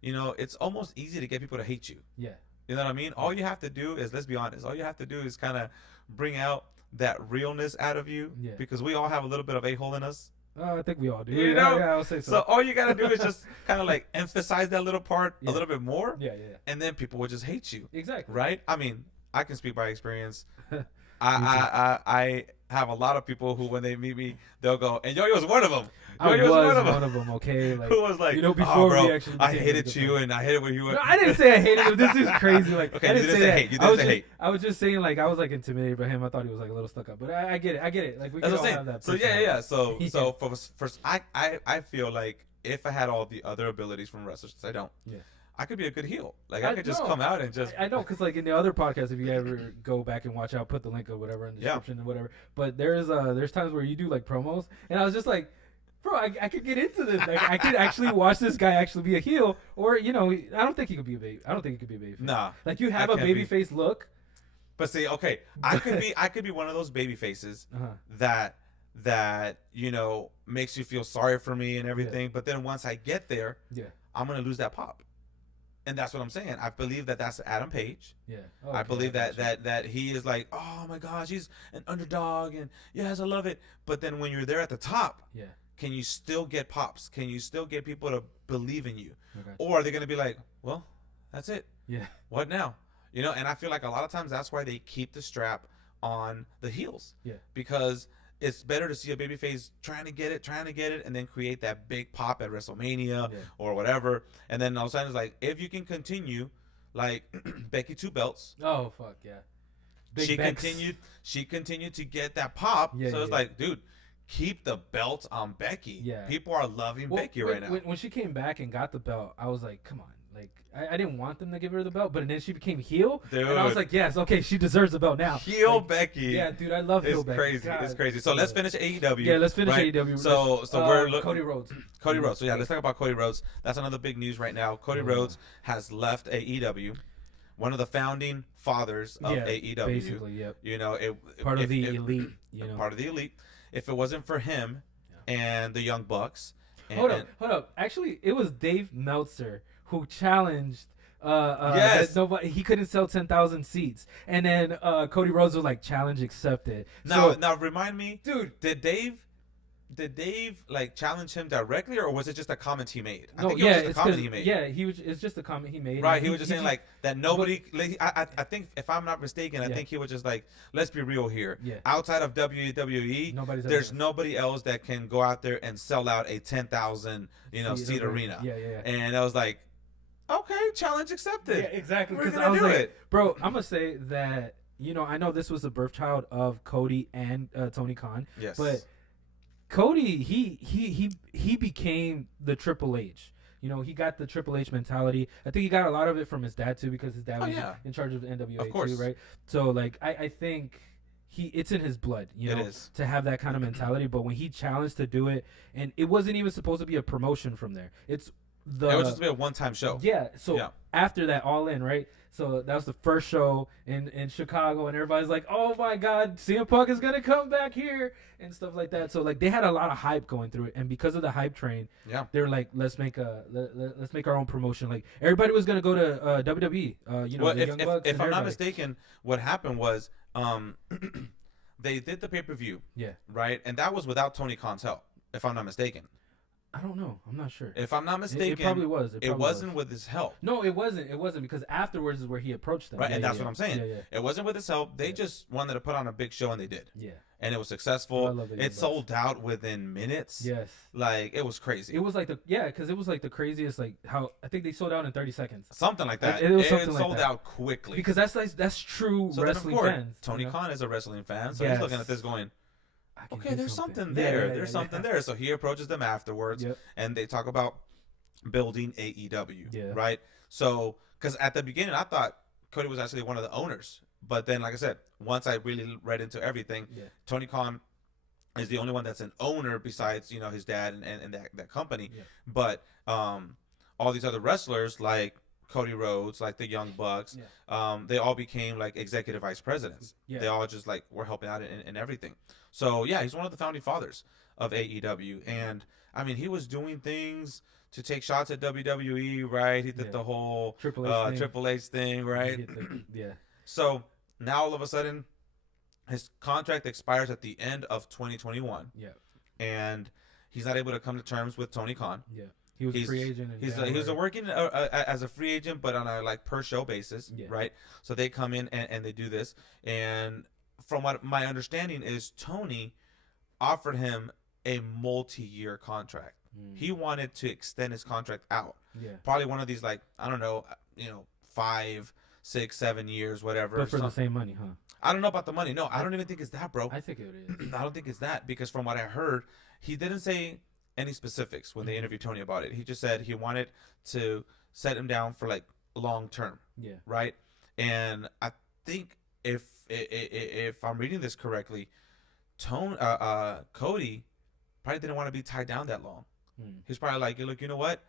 it's almost easy to get people to hate you. Yeah. You know what I mean? All you have to do is, let's be honest, all you have to do is kind of bring out that realness out of you. Yeah. Because we all have a little bit of a-hole in us. I think we all do. Yeah, I would say so. So all you got to do is just kind of like emphasize that little part a little bit more. Yeah. And then people will just hate you. Exactly. Right? I mean, I can speak by experience. I have a lot of people who, when they meet me, they'll go, and Yo-Yo was one of them. I was one of them, okay? Like, who was like, before bro, we actually I hated you, and I hated when you went. No, I didn't say I hated him. This is crazy. Like, okay, I didn't say that. You didn't say hate. I was just saying, like, I was like intimidated by him. I thought he was like a little stuck up, but I get it. Like, we can all have that. So yeah. So first, I feel like if I had all the other abilities from wrestlers, I don't. Yeah. I could be a good heel. Like I could just come out and just. I know, because like in the other podcast, if you ever go back and watch, I'll put the link or whatever in the description and whatever. But there's times where you do like promos, and I was just like, bro, I could get into this. Like I could actually watch this guy actually be a heel, or I don't think he could be a baby. I don't think he could be a baby. Nah. Like you have a baby face look. But see, okay, I could be one of those baby faces that makes you feel sorry for me and everything. Yeah. But then once I get there, I'm gonna lose that pop. And that's what I'm saying. I believe that that's Adam Page. Yeah. I believe that he is like, oh my gosh, he's an underdog, and yes, I love it. But then when you're there at the top, can you still get pops? Can you still get people to believe in you? Okay. Or are they gonna be like, well, that's it. Yeah. What now? And I feel like a lot of times that's why they keep the strap on the heels. Yeah. Because it's better to see a babyface trying to get it, and then create that big pop at WrestleMania or whatever. And then all of a sudden it's like, if you can continue, like Becky 2 belts. Oh, fuck, yeah. She continued to get that pop. So it's like, dude, keep the belt on Becky. Yeah. People are loving Becky right now. When she came back and got the belt, I was like, come on. Like I didn't want them to give her the belt, but then she became heel, dude. And I was like, yes, okay, she deserves the belt now. Heel like, Becky. Yeah, dude, I love heel Becky. Crazy. God, it's crazy. So let's finish AEW. Yeah, let's finish AEW. So we're looking. Cody Rhodes. Cody Rhodes. So yeah, let's talk about Cody Rhodes. That's another big news right now. Cody Rhodes has left AEW. One of the founding fathers of AEW. Basically, yep. You know, part of the elite. You know, part of the elite. If it wasn't for him and the Young Bucks. Hold up. Actually, it was Dave Meltzer who challenged. Yes. Nobody. He couldn't sell 10,000 seats, and then Cody Rhodes was like, "Challenge accepted." Now remind me, dude. Did Dave like challenge him directly, or was it just a comment he made? I think it was just a comment he made. Yeah, it's just a comment he made. Right, he was just saying like that nobody. I think if I'm not mistaken, I think he was just like, let's be real here. Yeah. Outside of WWE, there's nobody else that can go out there and sell out a 10,000 seat arena. Yeah. And I was like, okay, challenge accepted. Yeah, exactly. We're gonna do it, bro. I'm gonna say that I know this was the birth child of Cody and Tony Khan. Yes, but Cody, he became the Triple H. He got the Triple H mentality. I think he got a lot of it from his dad too, because his dad was in charge of the NWA too, right? So like I think it's in his blood, to have that kind of mentality. But when he challenged to do it, and it wasn't even supposed to be a promotion from there. It was just be a one-time show. Yeah. So after that, All In, right? So that was the first show in Chicago, and everybody's like, "Oh my God, CM Punk is gonna come back here," and stuff like that. So like they had a lot of hype going through it, and because of the hype train, they're like, "Let's make our own promotion." Like everybody was gonna go to WWE. If I'm not mistaken, what happened was they did the pay-per-view. Yeah. Right, and that was without Tony Khan's help, if I'm not mistaken. I don't know. I'm not sure. If I'm not mistaken, it probably was. It wasn't with his help. No, it wasn't. It wasn't, because afterwards is where he approached them. Right, and that's what I'm saying. Yeah. It wasn't with his help. They just wanted to put on a big show, and they did. Yeah. And it was successful. It sold out within minutes. Yes. Like, it was crazy. It was like because it was like the craziest, like how I think they sold out in 30 seconds. Something like that. It sold out quickly. Because that's true wrestling fans. Tony Khan is a wrestling fan, so he's looking at this going, okay, there's something there. There's something there. So he approaches them afterwards, and they talk about building AEW, right? So, because at the beginning, I thought Cody was actually one of the owners. But then, like I said, once I really read into everything, Tony Khan is the only one that's an owner besides, his dad and that company. Yeah. But all these other wrestlers, like Cody Rhodes, like the Young Bucks, they all became like executive vice presidents. Yeah. They all just like were helping out in everything. So yeah, he's one of the founding fathers of AEW, and I mean he was doing things to take shots at WWE, right? He did the whole Triple H thing, right? So now all of a sudden, his contract expires at the end of 2021. Yeah, and he's not able to come to terms with Tony Khan. Yeah. He was a free agent. He was working as a free agent, but on a like per show basis, right? So they come in and they do this. And from what my understanding is, Tony offered him a multi-year contract. He wanted to extend his contract out. Yeah, probably one of these like I don't know, 5, 6, 7 years, whatever. But for the same money, huh? I don't know about the money. No, I don't even think it's that, bro. I think it is. I don't think it's that, because from what I heard, he didn't say any specifics when they interviewed Tony about it. He just said he wanted to set him down for like long term. Yeah. Right. And I think if I'm reading this correctly, Cody probably didn't want to be tied down that long. He's probably like, look, you know what?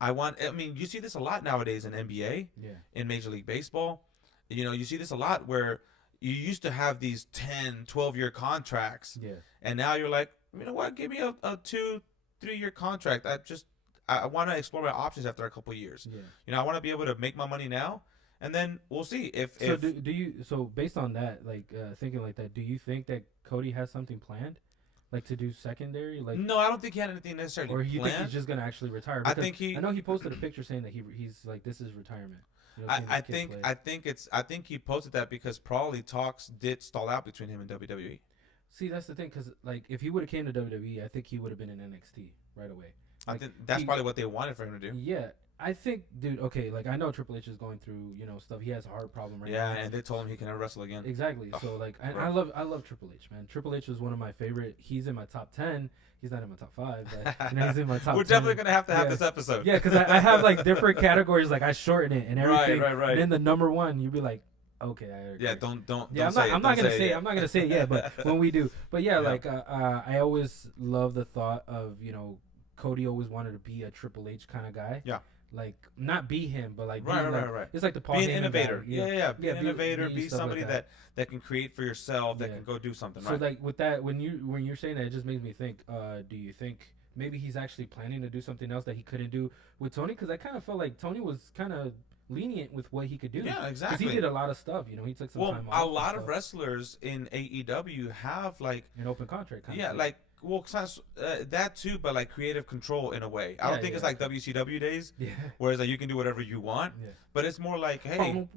I mean, you see this a lot nowadays in NBA, in Major League Baseball. You see this a lot where you used to have these 10, 12-year contracts. Yeah. And now you're like, you know what? Give me a 2-3 year contract. I want to explore my options after a couple of years. Yeah. I want to be able to make my money now, and then we'll see if. So based on that, like thinking like that, do you think that Cody has something planned, like to do secondary? Like no, I don't think he had anything necessarily. Or you think he's just gonna actually retire? I know he posted a picture saying that he's like, this is retirement. I think he posted that because probably talks did stall out between him and WWE. See, that's the thing, because like if he would have came to WWE, I think he would have been in NXT right away. Like, I think that's probably what they wanted for him to do. Yeah, I think, dude. Okay, like I know Triple H is going through stuff. He has a heart problem right now. Yeah, and they told him he can never wrestle again. Exactly. So like I love Triple H, man. Triple H was one of my favorite. He's in my top 10. He's not in my top 5, but he's in my top 10. We're definitely gonna have to have this episode. Yeah, because I have like different categories. Like I shorten it and everything. Right. And then the number 1, you'd be like, okay, I agree. Yeah, don't. Yeah, I'm not gonna say it yet, but when we do, but like I always love the thought of Cody always wanted to be a Triple H kind of guy. Yeah. Like not be him, but like right. It's like the Paul be an Heyman innovator. Guy. Yeah. Be an innovator. Be somebody like that can create for yourself. That can go do something. So like with that, when you're saying that, it just makes me think. Do you think maybe he's actually planning to do something else that he couldn't do with Tony? Because I kind of felt like Tony was kind of lenient with what he could do. Yeah, exactly. Because he did a lot of stuff. He took some time off. A lot of wrestlers in AEW have like an open contract. Like. Well, that too, but like creative control in a way. I don't think it's like WCW days, whereas like you can do whatever you want. Yeah. But it's more like, hey,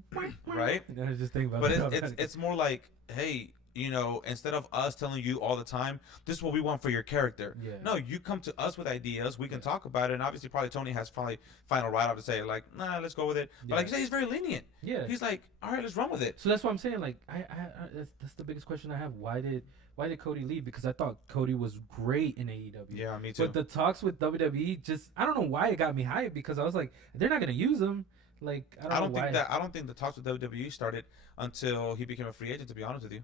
right? I just think about but it's more like, hey, instead of us telling you all the time, this is what we want for your character. Yeah. No, you come to us with ideas. We can talk about it. And obviously, probably Tony has final write off to say like, nah, let's go with it. But like you say, he's very lenient. Yeah. He's like, all right, let's run with it. So that's what I'm saying. Like, I that's the biggest question I have. Why did Cody leave? Because I thought Cody was great in AEW. Yeah, me too. But the talks with WWE I don't know why it got me hyped, because I was like, they're not gonna use him. Like I don't think the talks with WWE started until he became a free agent. To be honest with you,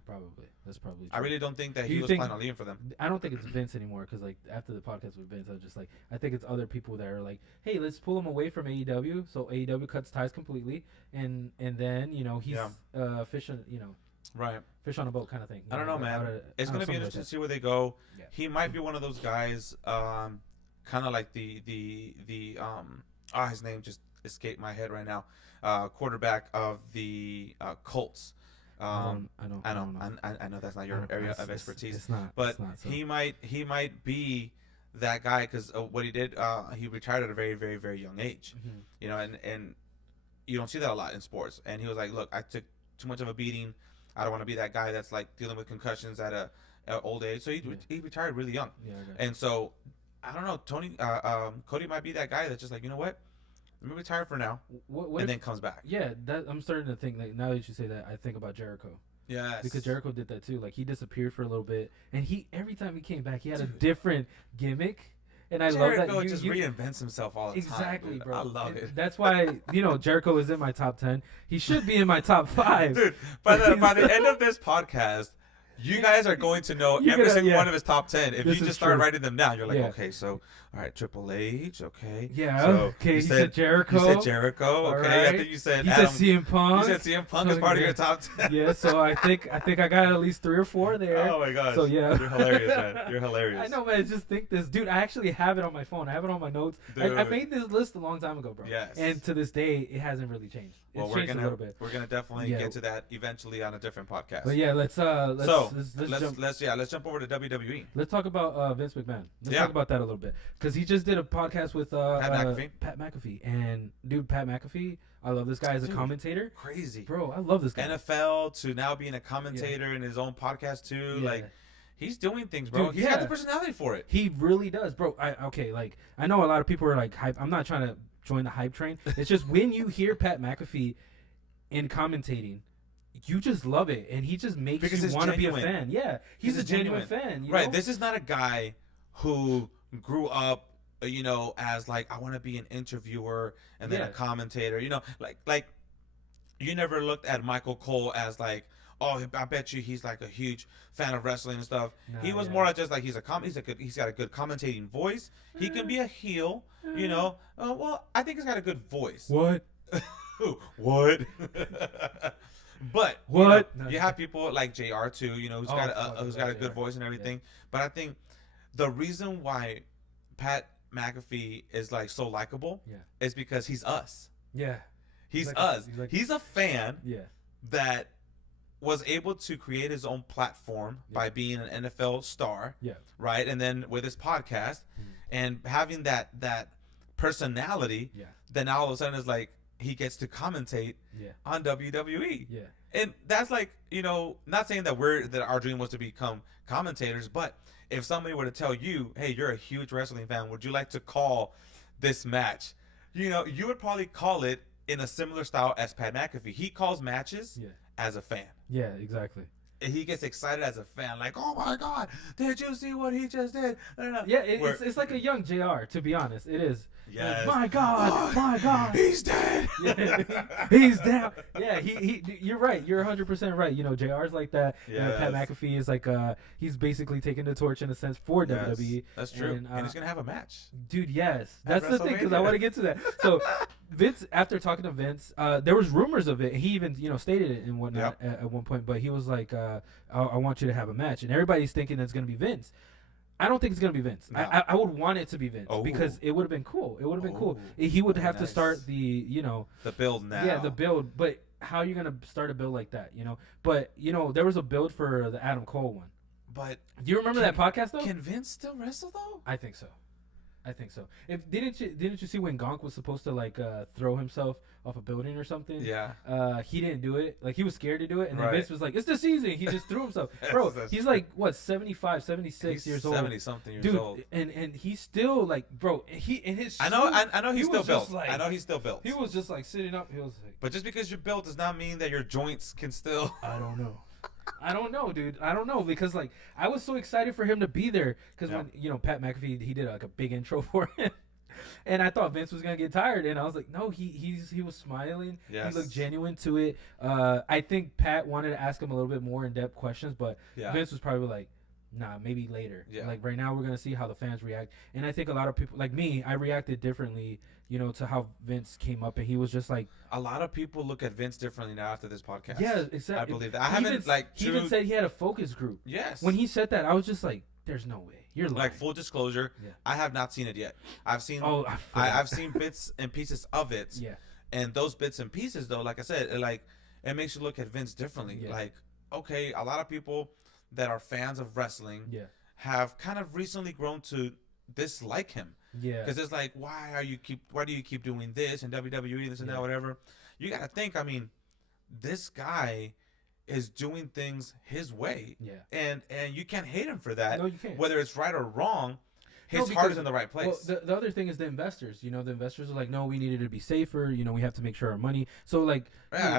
that's probably true. I really don't think that he was planning on leaving for them. I don't think it's Vince anymore, because like after the podcast with Vince, I was just like, I think it's other people that are like, hey, let's pull him away from AEW, so AEW cuts ties completely, and then he's fishing, right, fish on a boat kind of thing. I don't know, man. It's gonna be interesting to see where they go. Yeah. He might be one of those guys, kind of like the his name just escaped my head right now. Quarterback of the Colts. I know that's not your area of expertise. It's not. But it's not, so. he might be that guy, because what he did, he retired at a very, very, very young age. Mm-hmm. And you don't see that a lot in sports. And he was like, look, I took too much of a beating. I don't want to be that guy that's like dealing with concussions at a old age. So he retired really young. Yeah, okay. And so I don't know, Cody might be that guy that's just like, you know what? Let me retire for now, and then comes back. Yeah, I'm starting to think, like, now that you say that, I think about Jericho. Yes. Because Jericho did that too. Like, he disappeared for a little bit, and every time he came back, he had a different gimmick. And I love that. Jericho just reinvents himself all the time. Exactly, bro. I love it. That's why, Jericho is in my top 10. He should be in my top 5. Dude, by the end of this podcast, you guys are going to know every single one of his top 10. If you just start writing them down, you're like, okay, so, all right, Triple H, okay. Yeah, so okay. You said Jericho. You said Jericho, okay. Right. I think you said Adam. Said CM Punk. You said CM Punk is part of your top 10. Yeah, so I think I got at least 3 or 4 there. Oh, my gosh. So, yeah. You're hilarious, man. You're hilarious. I know, man. Just think this. Dude, I actually have it on my phone. I have it on my notes. I made this list a long time ago, bro. Yes. And to this day, it hasn't really changed. It's changed a little bit. We're gonna definitely get to that eventually on a different podcast. But yeah, let's jump over to WWE. Let's talk about Vince McMahon. Let's talk about that a little bit, because he just did a podcast with Pat McAfee, and dude, Pat McAfee, I love this guy as a commentator. Crazy, bro. I love this guy. NFL to now being a commentator in his own podcast too. Yeah. Like, he's doing things, bro. Dude, he's got the personality for it. He really does, bro. I know a lot of people are like hype. I'm not trying to join the hype train. It's just when you hear Pat McAfee in commentating, you just love it, and he just makes you want to be a fan. Yeah, he's a genuine fan. Right. This is not a guy who grew up, as like, I want to be an interviewer and then a commentator. Like you never looked at Michael Cole as like, oh, I bet you he's like a huge fan of wrestling and stuff. He was more like just like he's got a good commentating voice. He can be a heel, well, I think he's got a good voice. What? What? But you have people like JR too, who's got a good voice and everything. Yeah. But I think the reason why Pat McAfee is like so likable is because he's us. Yeah. He's us. He's a fan that was able to create his own platform by being an NFL star. Yeah. Right? And then with his podcast and having that personality, then all of a sudden it's like he gets to commentate on WWE. Yeah. And that's like, not saying that our dream was to become commentators, but if somebody were to tell you, hey, you're a huge wrestling fan, would you like to call this match? you would probably call it in a similar style as Pat McAfee. He calls matches as a fan. Yeah, exactly. He gets excited as a fan, like, oh my God, did you see what he just did? Yeah, it's like a young JR, to be honest. It is. Yes. Like, my God, he's dead. Yeah, he's down. Yeah, you're right. You're 100% right. JR's like that. Yes. Pat McAfee is like, he's basically taking the torch in a sense for WWE. That's true. And he's gonna have a match. Dude, yes, that's the thing, because I want to get to that. So Vince, after talking to Vince, there was rumors of it. He even stated it and whatnot at one point. But he was like, I want you to have a match, and everybody's thinking it's gonna be Vince. I don't think it's gonna be Vince. No. I would want it to be Vince because it would have been cool. It would have been cool. He would have to start the build now. Yeah, the build. But how are you gonna start a build like that? But there was a build for the Adam Cole one. But do you remember that podcast though? Can Vince still wrestle though? I think so. Didn't you see when Gonk was supposed to throw himself off a building or something? Yeah. He didn't do it. Like, he was scared to do it, and then Vince was like, "It's the season." He just threw himself. Bro, he's like what, 75, 76 years old. 70-something years old. And he's still like, bro. He in his. I know he's still built. I know he's still built. He was just like sitting up. He was like. But just because you're built does not mean that your joints can still. I don't know, dude. I don't know, because I was so excited for him to be there, because when Pat McAfee, he did a big intro for him, and I thought Vince was gonna get tired, and I was like, no, he was smiling. Yes. He looked genuine to it. I think Pat wanted to ask him a little bit more in depth questions, but Vince was probably like, nah, maybe later. Yeah. Like, right now we're gonna see how the fans react, and I think a lot of people like me, I reacted differently. To how Vince came up, and he was just like. A lot of people look at Vince differently now after this podcast. Yeah, exactly. I believe that. He even said he had a focus group. Yes. When he said that, I was just like, "There's no way. You're lying." Like, full disclosure, I have not seen it yet. I've seen. I've seen bits and pieces of it. Yeah. And those bits and pieces, though, like I said, it makes you look at Vince differently. Yeah. Like, okay, a lot of people that are fans of wrestling have kind of recently grown to dislike him. Yeah, because it's like, why do you keep doing this and WWE, this and that, whatever. You gotta think. I mean, this guy is doing things his way. Yeah, and you can't hate him for that. No, you can't. Whether it's right or wrong, his heart is in the right place. Well, the other thing is the investors. The investors are like, no, we needed to be safer. We have to make sure our money. So I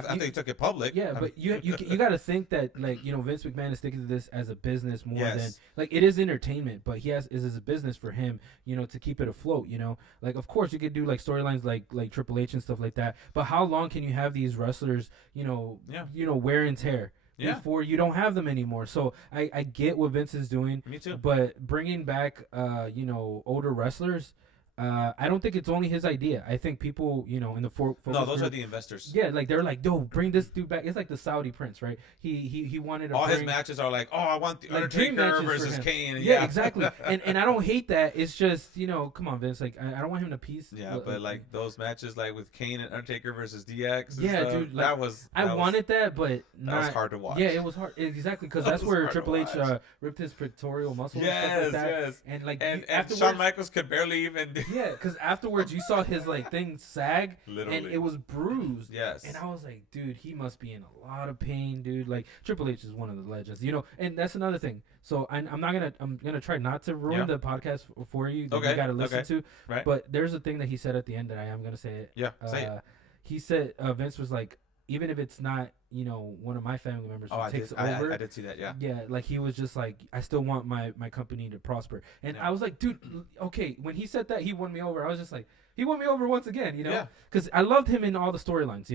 think he took it public. Yeah, but you got to think that Vince McMahon is thinking of this as a business more than it is entertainment, but is a business for him. To keep it afloat. Of course you could do storylines like Triple H and stuff like that. But how long can you have these wrestlers? Wear and tear. Before you don't have them anymore. So I get what Vince is doing. Me too. But bringing back, older wrestlers, I don't think it's only his idea. I think people, in the no, those are the investors. Yeah, they're like, "Yo, bring this dude back." It's like the Saudi prince, right? He wanted to. All his matches are like, "Oh, I want the Undertaker versus Kane." Yeah, exactly. and I don't hate that. It's just come on, Vince. Like, I don't want him to piece. Yeah, but those matches with Kane and Undertaker versus DX. Yeah, stuff, dude. I wanted that, but that was hard to watch. Yeah, it was hard. Exactly, because that's where Triple H ripped his pectoral muscle. Yes, and stuff like that. yes. And Shawn Michaels could barely even. Yeah, because afterwards you saw his thing sag, literally, and it was bruised. Yes, and I was like, dude, he must be in a lot of pain, dude. Triple H is one of the legends, and that's another thing. So I'm gonna try not to ruin the podcast for you. That you gotta listen to. Right. But there's a thing that he said at the end that I am gonna say it. Yeah, say it. He said Vince was like, even if it's not one of my family members who takes over. I did see that. Yeah. Yeah, he was just like, I still want my company to prosper, and I was like, dude, okay. When he said that, he won me over. I was just like, he won me over once again, because I loved him in all the storylines.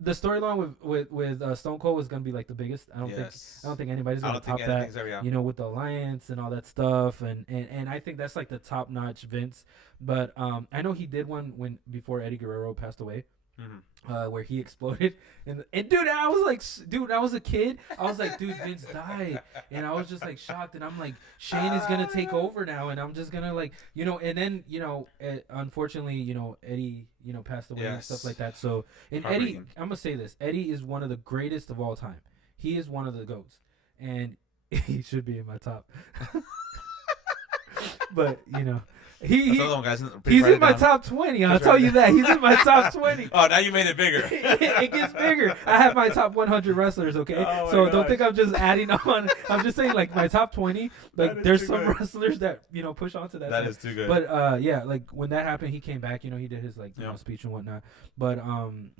The storyline with Stone Cold was gonna be the biggest. I don't think anybody's gonna top that. With the alliance and all that stuff, and I think that's the top notch Vince. But I know he did one before Eddie Guerrero passed away. Mm-hmm. Where he exploded, and dude, I was like, dude, I was a kid. I was like, dude, Vince died, and I was just shocked, and I'm like, Shane is gonna take over now, and I'm just gonna and then unfortunately, Eddie, passed away and stuff like that. So, and Eddie, I'm gonna say this, Eddie is one of the greatest of all time. He is one of the GOATs, and he should be in my top. But He's in my top 20. I'll tell you that. He's in my top 20. Oh, now you made it bigger. It gets bigger. I have my top 100 wrestlers, okay? So don't think I'm just adding on. I'm just saying, like, my top 20, like, there's some wrestlers that, push onto that. That is too good. But, yeah, like, when that happened, he came back. He did his, like, speech and whatnot. But,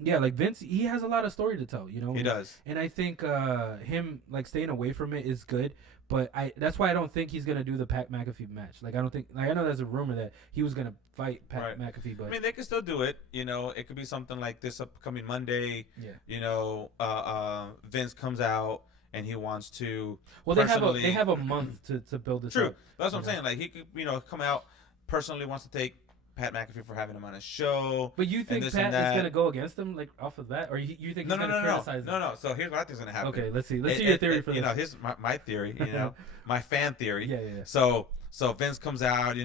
yeah, like, Vince, he has a lot of story to tell, He does. And I think him, like, staying away from it is good. But that's why I don't think he's gonna do the Pat McAfee match. Like, I don't think. Like, I know there's a rumor that he was gonna fight Pat McAfee, but I mean, they can still do it. It could be something like this upcoming Monday. Yeah. Vince comes out and he wants to. Well, they have a month to build this. True. Up, That's what I'm saying. Like, he could come out personally, wants to take Pat McAfee for having him on his show. But you think Pat is gonna go against him, like, off of that, or you think he's gonna criticize him? No. So here's what I think is gonna happen. Okay, let's see your theory for this. Here's my theory. My fan theory. Yeah. So Vince comes out.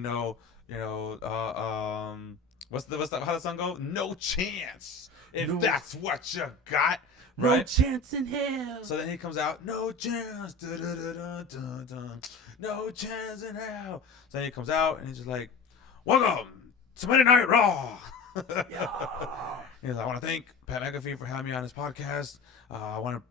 What's how the song go? No chance. If that's what you got. Right? No chance in hell. So then he comes out, no chance, no chance in hell. So then he comes out and he's just like, welcome to Monday Night Raw. He's like, I want to thank Pat McAfee for having me on his podcast. I want to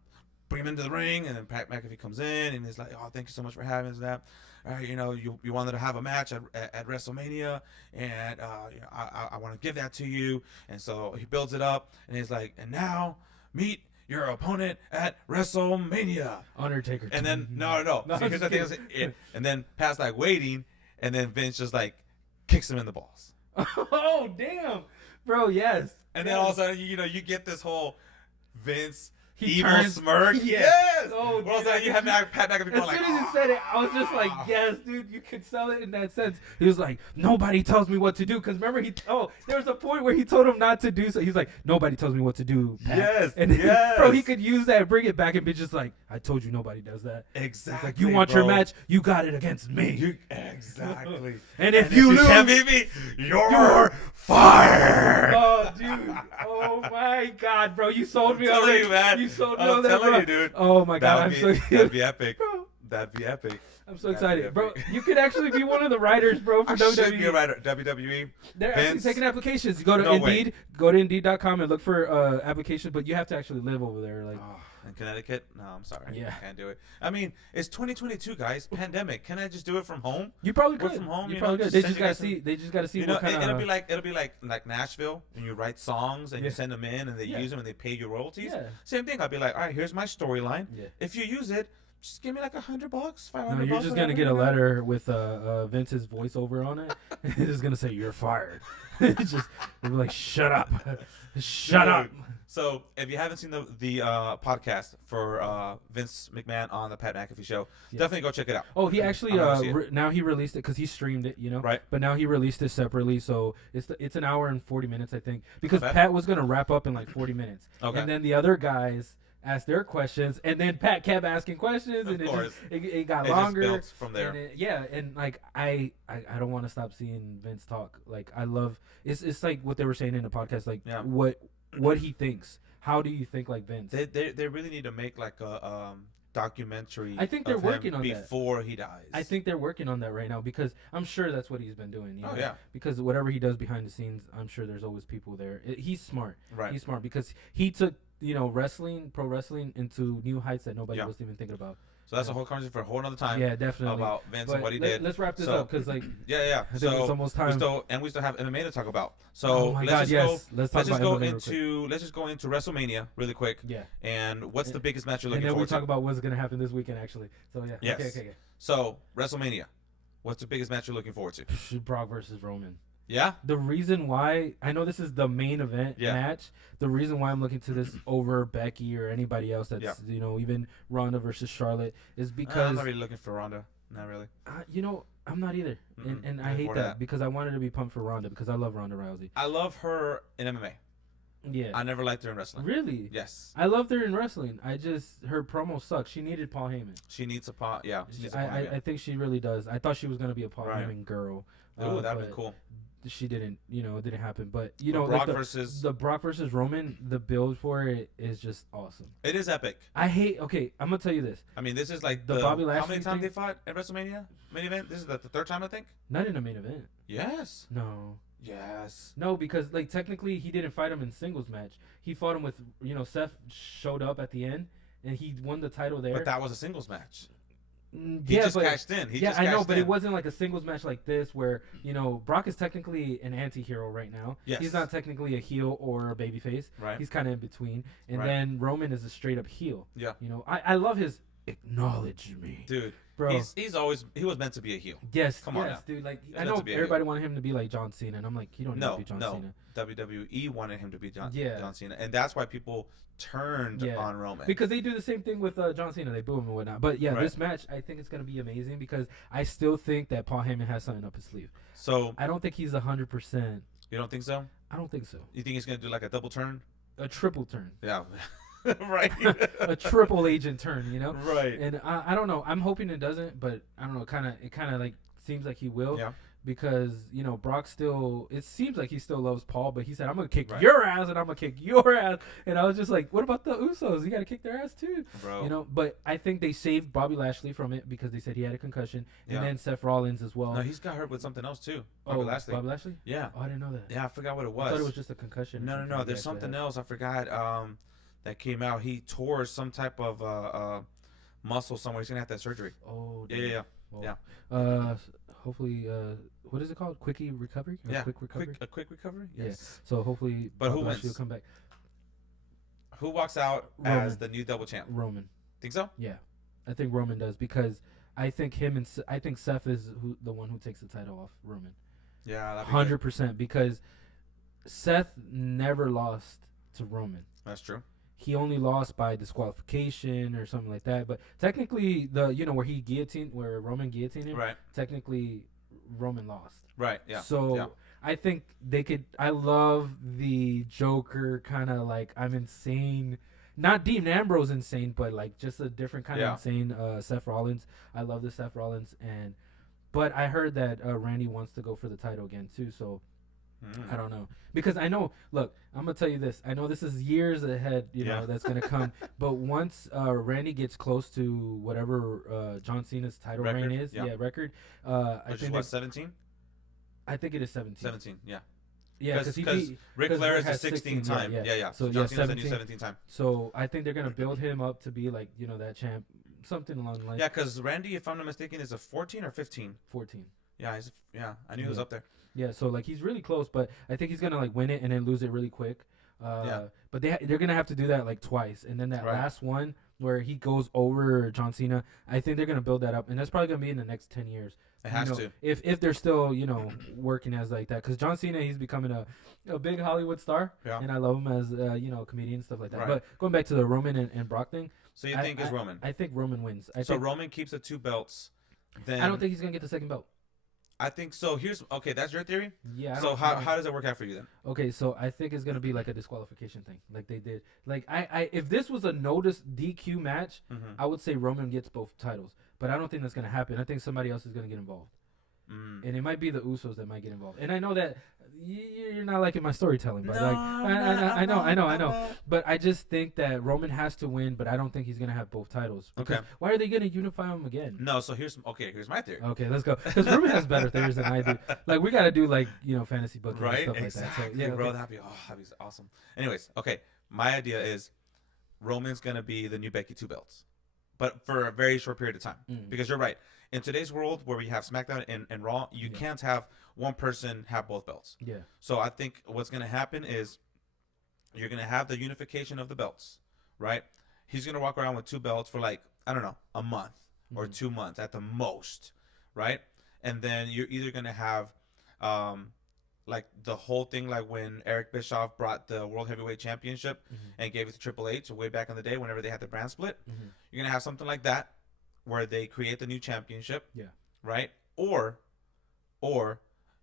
bring him into the ring. And then Pat McAfee comes in and he's like, oh, thank you so much for having us. That. All right, you wanted to have a match at WrestleMania, and I want to give that to you. And so he builds it up, and he's like, and now meet your opponent at WrestleMania. Undertaker. And then no. So here's the thing, and then Pat's like waiting, and then Vince just like kicks him in the balls. Oh damn, bro! Yes. And then all of a sudden, you get this whole Vince evil turns, smirk. Yeah. Yes. Oh, well, so you have Pat McAfee going like. As soon as you said it, I was just like, yes, dude, you could sell it in that sense. He was like, nobody tells me what to do, because remember there was a point where he told him not to do so. He's like, nobody tells me what to do, Pat. Yes. And then, bro, he could use that, bring it back, and be just like, I told you nobody does that. Exactly. Like, you want your match, you got it against me. Exactly. And if you lose, can't beat me, you're fired. Oh, dude. Oh my God, bro, you sold me on that, man. You sold me on that, bro. You, dude. Oh my God, that'd be epic, bro. That'd be epic. I'm so excited, bro. You could actually be one of the writers, bro, for WWE. I should be a writer. WWE. They're actually taking applications. You go to Indeed. Go to Indeed.com and look for applications, but you have to actually live over there, like. In Connecticut? No, I'm sorry. Yeah. I can't do it. I mean, it's 2022, guys. Pandemic. Can I just do it from home? You probably could. Work from home. You probably could. They just gotta see. They just gotta see what kind of. It'll be like Nashville, and you write songs and you send them in, and they use them and they pay you royalties. Yeah. Same thing. I'd be like, all right, here's my storyline. Yeah. If you use it, just give me like $100, $500. No, you're just gonna get a letter with Vince's voiceover on it. It's just gonna say you're fired. It's just it'll be like, shut up, shut up. So if you haven't seen the podcast for Vince McMahon on the Pat McAfee show, definitely go check it out. Oh, he actually now he released it because he streamed it, Right. But now he released it separately, so it's an hour and 40 minutes, I think, because Pat was gonna wrap up in like 40 minutes, and then the other guys asked their questions, and then Pat kept asking questions, and it got longer. Just built from there. And and like I don't want to stop seeing Vince talk. Like, I love it's like what they were saying in the podcast, like what he thinks. How do you think like Vince? They really need to make like a documentary. I think they're working on that before he dies. I think they're working on that right now, because I'm sure that's what he's been doing. Oh yeah. Because whatever he does behind the scenes, I'm sure there's always people there. He's smart. Right. He's smart because he took wrestling, pro wrestling, into new heights that nobody was even thinking about. So that's a whole conversation for a whole other time. Yeah, definitely. About Vince and what he did. Let's wrap this up, because like yeah. I think it's almost time. We still have MMA to talk about. So let's just go into WrestleMania really quick. Yeah. And what's the biggest match you're looking forward to? And then we talk about about what's going to happen this weekend, actually. So yeah. Yes. Okay. So WrestleMania, what's the biggest match you're looking forward to? Brock versus Roman. Yeah. The reason why I know this is the main event match, the reason why I'm looking to this over Becky or anybody else that's even Ronda versus Charlotte is because I'm not really looking for Ronda. Not really. I'm not either, and I hate that because I wanted to be pumped for Ronda because I love Ronda Rousey. I love her in MMA. Yeah. I never liked her in wrestling. Really? Yes. I loved her in wrestling. Her promo sucks. She needed Paul Heyman. She needs a Paul. Yeah. I think she really does. I thought she was gonna be a Paul Heyman girl. Oh, that'd be cool. she didn't, it didn't happen. But Brock like versus the Brock versus Roman, the build for it is just awesome. It is epic. Okay, I'm gonna tell you this. I mean, this is like the Bobby Lashley. How many times they fought at WrestleMania main event? This is the third time, I think. Not in a main event. Yes. No. Yes. No, because like technically he didn't fight him in singles match. He fought him with Seth showed up at the end and he won the title there. But that was a singles match. He just cashed in. I know, but it wasn't like a singles match like this where, Brock is technically an anti-hero right now. Yes. He's not technically a heel or a babyface. Right. He's kind of in between. And then Roman is a straight up heel. Yeah. I love his acknowledge me. Dude. Bro. He was meant to be a heel. Yes. Come on now. Dude. Like, I know everybody wanted him to be like John Cena, and I'm like, he don't need to be John Cena. WWE wanted him to be John Cena. And that's why people turned on Roman. Because they do the same thing with John Cena. They boo him and whatnot. But yeah, this match, I think it's going to be amazing because I still think that Paul Heyman has something up his sleeve. So I don't think he's 100%. You don't think so? I don't think so. You think he's going to do like a double turn? A triple turn. Yeah. Right. A triple agent turn, Right. And I don't know. I'm hoping it doesn't, but I don't know. It kind of like seems like he will. Yeah. Because Brock it seems like he still loves Paul, but he said, I'm gonna kick your ass and I'm gonna kick your ass, and I was just like, what about the Usos? You gotta kick their ass too, bro. But I think they saved Bobby Lashley from it because they said he had a concussion, and then Seth Rollins as well. No, he's got hurt with something else too. Bobby Lashley? Yeah. Oh, I didn't know that. Yeah, I forgot what it was. I thought it was just a concussion. No. There's something else I forgot. That came out. He tore some type of muscle somewhere. He's gonna have that surgery. Oh. Yeah. Well, yeah. Hopefully, what is it called? Quickie recovery? Quick recovery? A quick recovery? Yes. Yeah. So hopefully, but who wins? Will come back. Who walks out as the new double champ? Roman. Think so? Yeah, I think Roman does because I think I think Seth is the one who takes the title off Roman. Yeah, 100% because Seth never lost to Roman. That's true. He only lost by disqualification or something like that. But technically, where Roman guillotined him, right? Technically, Roman lost. Right. Yeah. So I think they could. I love the Joker kind of like I'm insane. Not Dean Ambrose insane, but like just a different kind of insane. Seth Rollins. I love the Seth Rollins, but I heard that Randy wants to go for the title again too. So. I don't know because I know. Look, I'm gonna tell you this. I know this is years ahead. That's gonna come. But once Randy gets close to whatever John Cena's title reign is, record. Which is what 17? I think it is 17. 17. Yeah. Yeah, because Ric Flair is a 16 time. Yeah. So John Cena's a new 17 time. So I think they're gonna build him up to be like that champ, something along the lines. Yeah, because Randy, if I'm not mistaken, is a 14 or 15. 14. Yeah, I knew he was up there. Yeah, so like he's really close, but I think he's gonna like win it and then lose it really quick. But they're gonna have to do that like twice, and then that last one where he goes over John Cena, I think they're gonna build that up, and that's probably gonna be in the next 10 years. It has to. If they're still working as like that, because John Cena, he's becoming a big Hollywood star, and I love him as comedian and stuff like that. Right. But going back to the Roman and Brock thing, so you think it's Roman? I think Roman wins. So Roman keeps the 2 belts. Then I don't think he's gonna get the second belt. I think so. That's your theory? Yeah. So how does it work out for you then? Okay, so I think it's gonna be like a disqualification thing, like they did. Like I if this was a notice DQ match, I would say Roman gets both titles, but I don't think that's gonna happen. I think somebody else is gonna get involved, and it might be the Usos that might get involved. And I know that you're not liking my storytelling, but I know. But I just think that Roman has to win, but I don't think he's gonna have both titles. Okay. Why are they gonna unify them again? No. So here's my theory. Okay, let's go. Because Roman has better theories than I do. Like we gotta do like fantasy booking and stuff exactly, like that. So, bro. That'd be awesome. Anyways, okay. My idea is Roman's gonna be the new Becky 2 belts, but for a very short period of time. Because you're right. In today's world where we have SmackDown and Raw, you can't have one person have both belts. Yeah. So I think what's going to happen is you're going to have the unification of the belts, right? He's going to walk around with 2 belts for like, I don't know, a month or 2 months at the most, right? And then you're either going to have like the whole thing like when Eric Bischoff brought the World Heavyweight Championship and gave it to Triple H way back in the day whenever they had the brand split. You're going to have something like that where they create the new championship, right? Or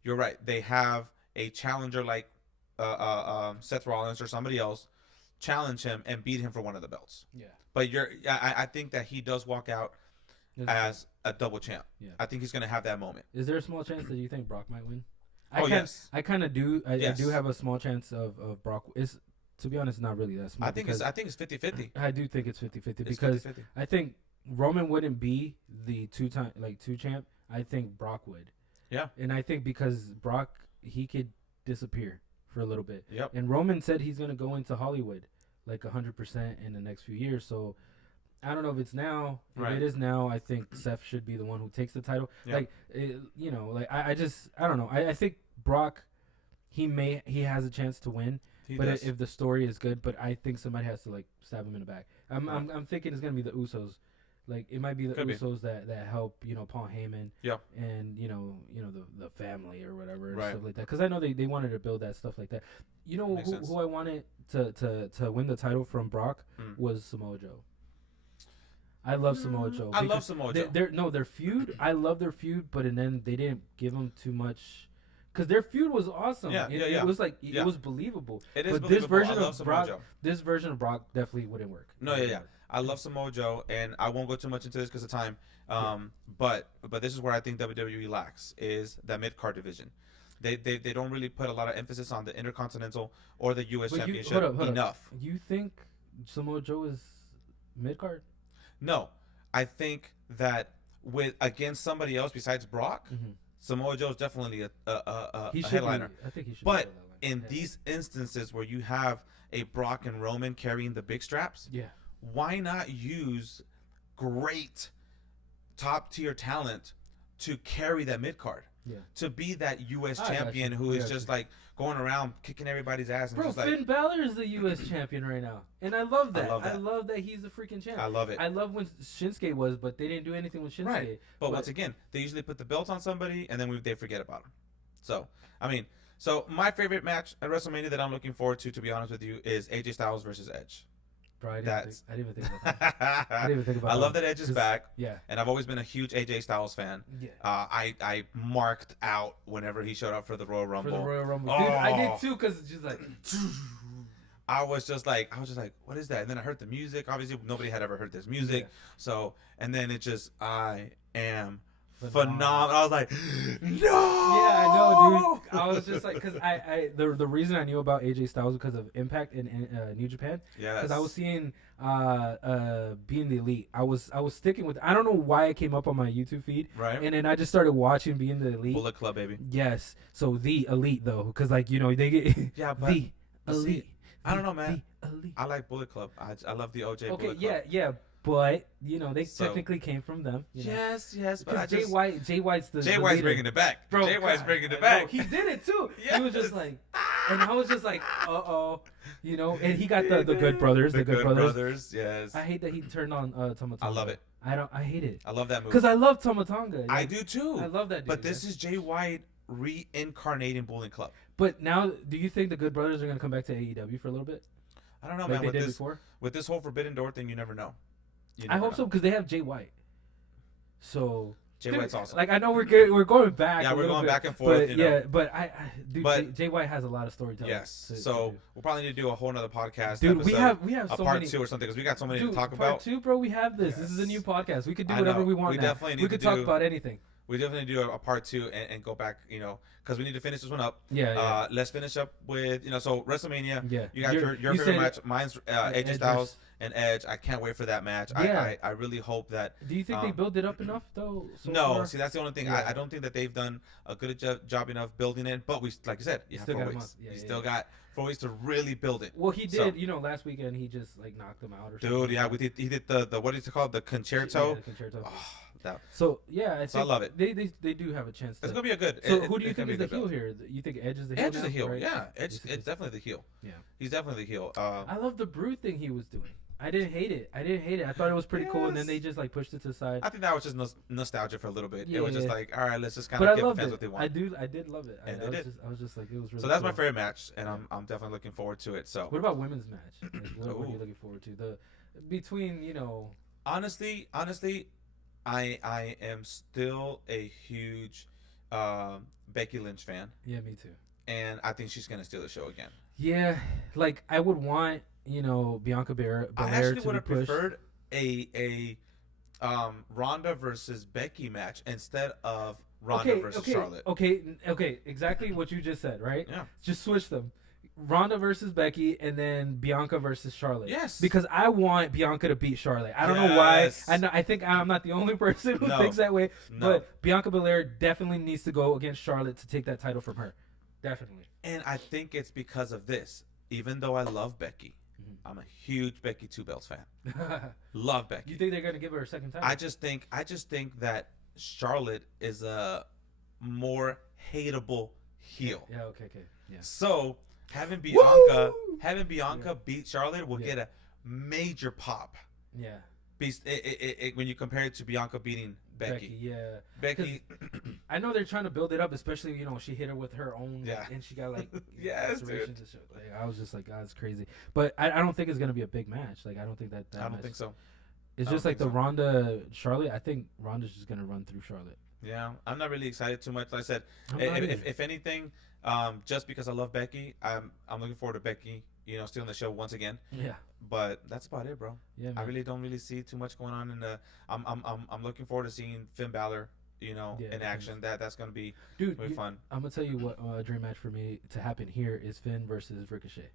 you're right, they have a challenger like Seth Rollins or somebody else challenge him and beat him for one of the belts. Yeah. But I think that he does walk out as a double champ. Yeah. I think he's going to have that moment. Is there a small chance that you think Brock might win? I kind of do. I do have a small chance of Brock. To be honest, not really that small. I think it's 50-50. I do think it's 50-50 because 50-50. I think Roman wouldn't be the two champ. I think Brock would. Yeah. And I think because Brock, he could disappear for a little bit. Yep. And Roman said he's going to go into Hollywood like 100% in the next few years. So I don't know if it's now. If it is now, I think Seth should be the one who takes the title. Yep. I don't know. I think Brock, he has a chance to win. If the story is good, but I think somebody has to like stab him in the back. I'm thinking it's gonna be the Usos, like it might be the Usos that help Paul Heyman, and the family or whatever and stuff like that. Because I know they wanted to build that stuff like that. You know who I wanted to win the title from Brock was Samoa Joe. I love Samoa Joe. I love Samoa Joe. Their feud. I love their feud, but then they didn't give him too much. Because their feud was awesome. It was like it was believable. It is but believable. This version of Brock definitely wouldn't work. No, I love Samoa Joe, and I won't go too much into this because of time. But this is where I think WWE lacks is that mid-card division. They don't really put a lot of emphasis on the Intercontinental or the U.S. Championship enough. You think Samoa Joe is mid-card? No, I think that against somebody else besides Brock. Mm-hmm. Samoa Joe is definitely a headliner. I think he should. But in these instances where you have a Brock and Roman carrying the big straps, why not use great top tier talent to carry that mid card? To be that U.S. champion who is just like going around kicking everybody's ass. And Finn Balor is the U.S. champion right now, and I love that. I love that he's the freaking champ. I love it. I love when Shinsuke was, but they didn't do anything with Shinsuke. Right. But once again, they usually put the belt on somebody, and then they forget about him. So my favorite match at WrestleMania that I'm looking forward to be honest with you, is AJ Styles versus Edge. Bro, I didn't even think about that. I love that Edge is back. Yeah. And I've always been a huge AJ Styles fan. Yeah. I marked out whenever he showed up for the Royal Rumble. Dude, I did too, because it's just like. I was just like, what is that? And then I heard the music. Obviously, nobody had ever heard this music. Yeah. So, and then it just, I am phenomenal. I was like, no. Yeah, I know, dude. I was just like, because the reason I knew about AJ Styles because of Impact in New Japan. Yes. Because I was seeing Being the Elite. I was sticking with. I don't know why it came up on my YouTube feed. Right. And then I just started watching Being the Elite. Bullet Club, baby. Yes. So the Elite though, because they get but the Elite. I don't know, man. I like Bullet Club. I love the OJ Bullet Club. Yeah. But they technically came from them. Yes. But Jay White's the Jay White's bringing it back. Bro, Jay White's bringing it back. He did it too. Yes. He was just like, and I was just like, and he got the Good Brothers. The Good Brothers. Yes. I hate that he turned on Tama Tonga. I love it. I hate it. I love that movie because I love Tama Tonga. I do too. I love that dude. But this is Jay White reincarnating Bullet Club. But now, do you think the Good Brothers are gonna come back to AEW for a little bit? I don't know, man. With this whole Forbidden Door thing, you never know. I hope so, because they have Jay White. So Jay White's awesome. Like, I know we're going back. Yeah, we're going back and forth. But Jay White has a lot of storytelling. Yes. So we'll probably need to do a whole nother podcast. Dude, we have so part many, 2 or something, because we got so many to talk about. Part 2, bro. We have this. Yes. This is a new podcast. We could do whatever we want. We could talk about anything. We definitely do a part 2 and go back, because we need to finish this one up. Yeah. Let's finish up with, so WrestleMania. Yeah. You got your favorite match. Mine's AJ Styles and Edge. I can't wait for that match. Yeah. I really hope that. Do you think they built it up enough though? No. See, that's the only thing. Yeah. I don't think that they've done a good job enough building it. But like I said, you still got 4 weeks. You still got 4 weeks to really build it. Well, he did. Last weekend he just knocked them out or something. Dude, yeah, he did the what is it called? The concerto. Yeah, the concerto. Oh, I love it. They do have a chance. It's gonna be a good. So who do you think is the heel here? You think Edge is the heel? Edge is the heel. Right? Yeah, Edge. It's definitely the heel. Yeah, he's definitely the heel. I love the Brood thing he was doing. I didn't hate it. I thought it was pretty cool, and then they just pushed it to the side. I think that was just nostalgia for a little bit. It was just like, all right, let's just kind of give the fans what they want. I did love it. I was just like, it was really. So that's my favorite match, and I'm definitely looking forward to it. So what about women's match? What are you looking forward to? Between Honestly, I am still a huge Becky Lynch fan. Yeah, me too. And I think she's gonna steal the show again. Yeah, I would want Bianca Belair. I actually would have preferred a Ronda versus Becky match instead of Ronda versus Charlotte. Okay, exactly what you just said, right? Yeah. Just switch them. Ronda versus Becky, and then Bianca versus Charlotte. Yes. Because I want Bianca to beat Charlotte. I don't know why. I think I'm not the only person who thinks that way. No. But Bianca Belair definitely needs to go against Charlotte to take that title from her. Definitely. And I think it's because of this. Even though I love Becky, I'm a huge Becky Two Belts fan. Love Becky. You think they're gonna give her a second title? I just think that Charlotte is a more hateable heel. Yeah. Okay. Yeah. So having Bianca beat Charlotte will get a major pop. Yeah. When you compare it to Bianca beating Becky. Yeah. Becky. I know they're trying to build it up, especially she hit her with her own. Yeah. And she got yes, dude. I was just like, God, it's crazy. But I don't think it's gonna be a big match. Like I don't think that. I don't think so. It's just like the Ronda Charlotte. I think Ronda's just gonna run through Charlotte. Yeah, I'm not really excited too much. Like I said, if anything, just because I love Becky, I'm looking forward to Becky, still in the show once again. Yeah. But that's about it, bro. Yeah. Man. I really don't see too much going on in the. I'm looking forward to seeing Finn Balor, in action. That's gonna be fun. I'm gonna tell you what a dream match for me to happen here is Finn versus Ricochet.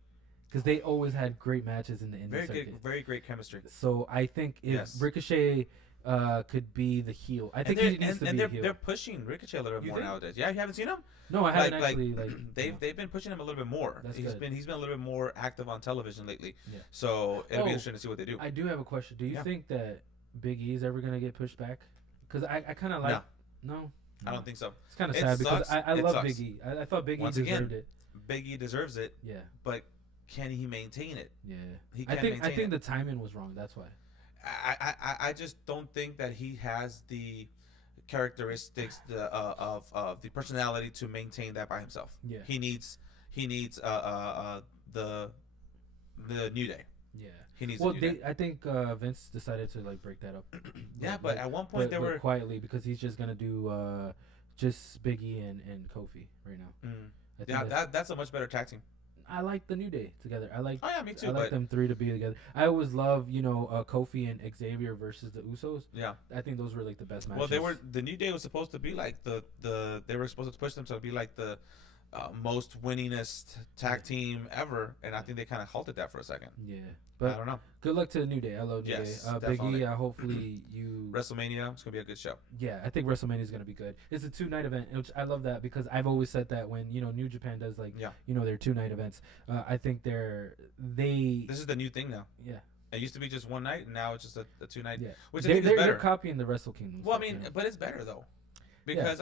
Because they always had great matches in the indie very great chemistry. So I think if Ricochet could be the heel, I think he needs to be the heel. They're pushing Ricochet a little bit more nowadays. Yeah, you haven't seen him? No, I haven't actually. They've been pushing him a little bit more. He's been a little bit more active on television lately. Yeah. So it'll be interesting to see what they do. I do have a question. Do you think that Big E is ever gonna get pushed back? Because I kind of like. No. I don't think so. It's kind of sad because I love Big E. I thought Big E deserved it. Big E deserves it. Yeah. But can he maintain it? Yeah. I think the timing was wrong. That's why. I just don't think that he has the characteristics of the personality to maintain that by himself. Yeah. He needs the New Day. Yeah. He needs. I think Vince decided to break that up. Yeah, but at one point they were quietly because he's just gonna do just Big E and Kofi right now. Yeah, that's a much better tag team. I like the New Day together. Me too. I like them three to be together. I always love, Kofi and Xavier versus the Usos. Yeah, I think those were the best matches. Well, the New Day was supposed to be they were supposed to push themselves to be the most winningest tag team ever, and I think they kind of halted that for a second. Yeah, but I don't know. Good luck to the New Day. I love New Day. Big E, hopefully you. WrestleMania, it's gonna be a good show. Yeah, I think WrestleMania is gonna be good. It's a 2-night event, which I love that because I've always said that when New Japan does their 2-night events, I think This is the new thing now. Yeah. It used to be just one night, and now it's just a 2-night. Yeah. Which I think is better. They're copying the Wrestle Kingdom. Well, but it's better though. Because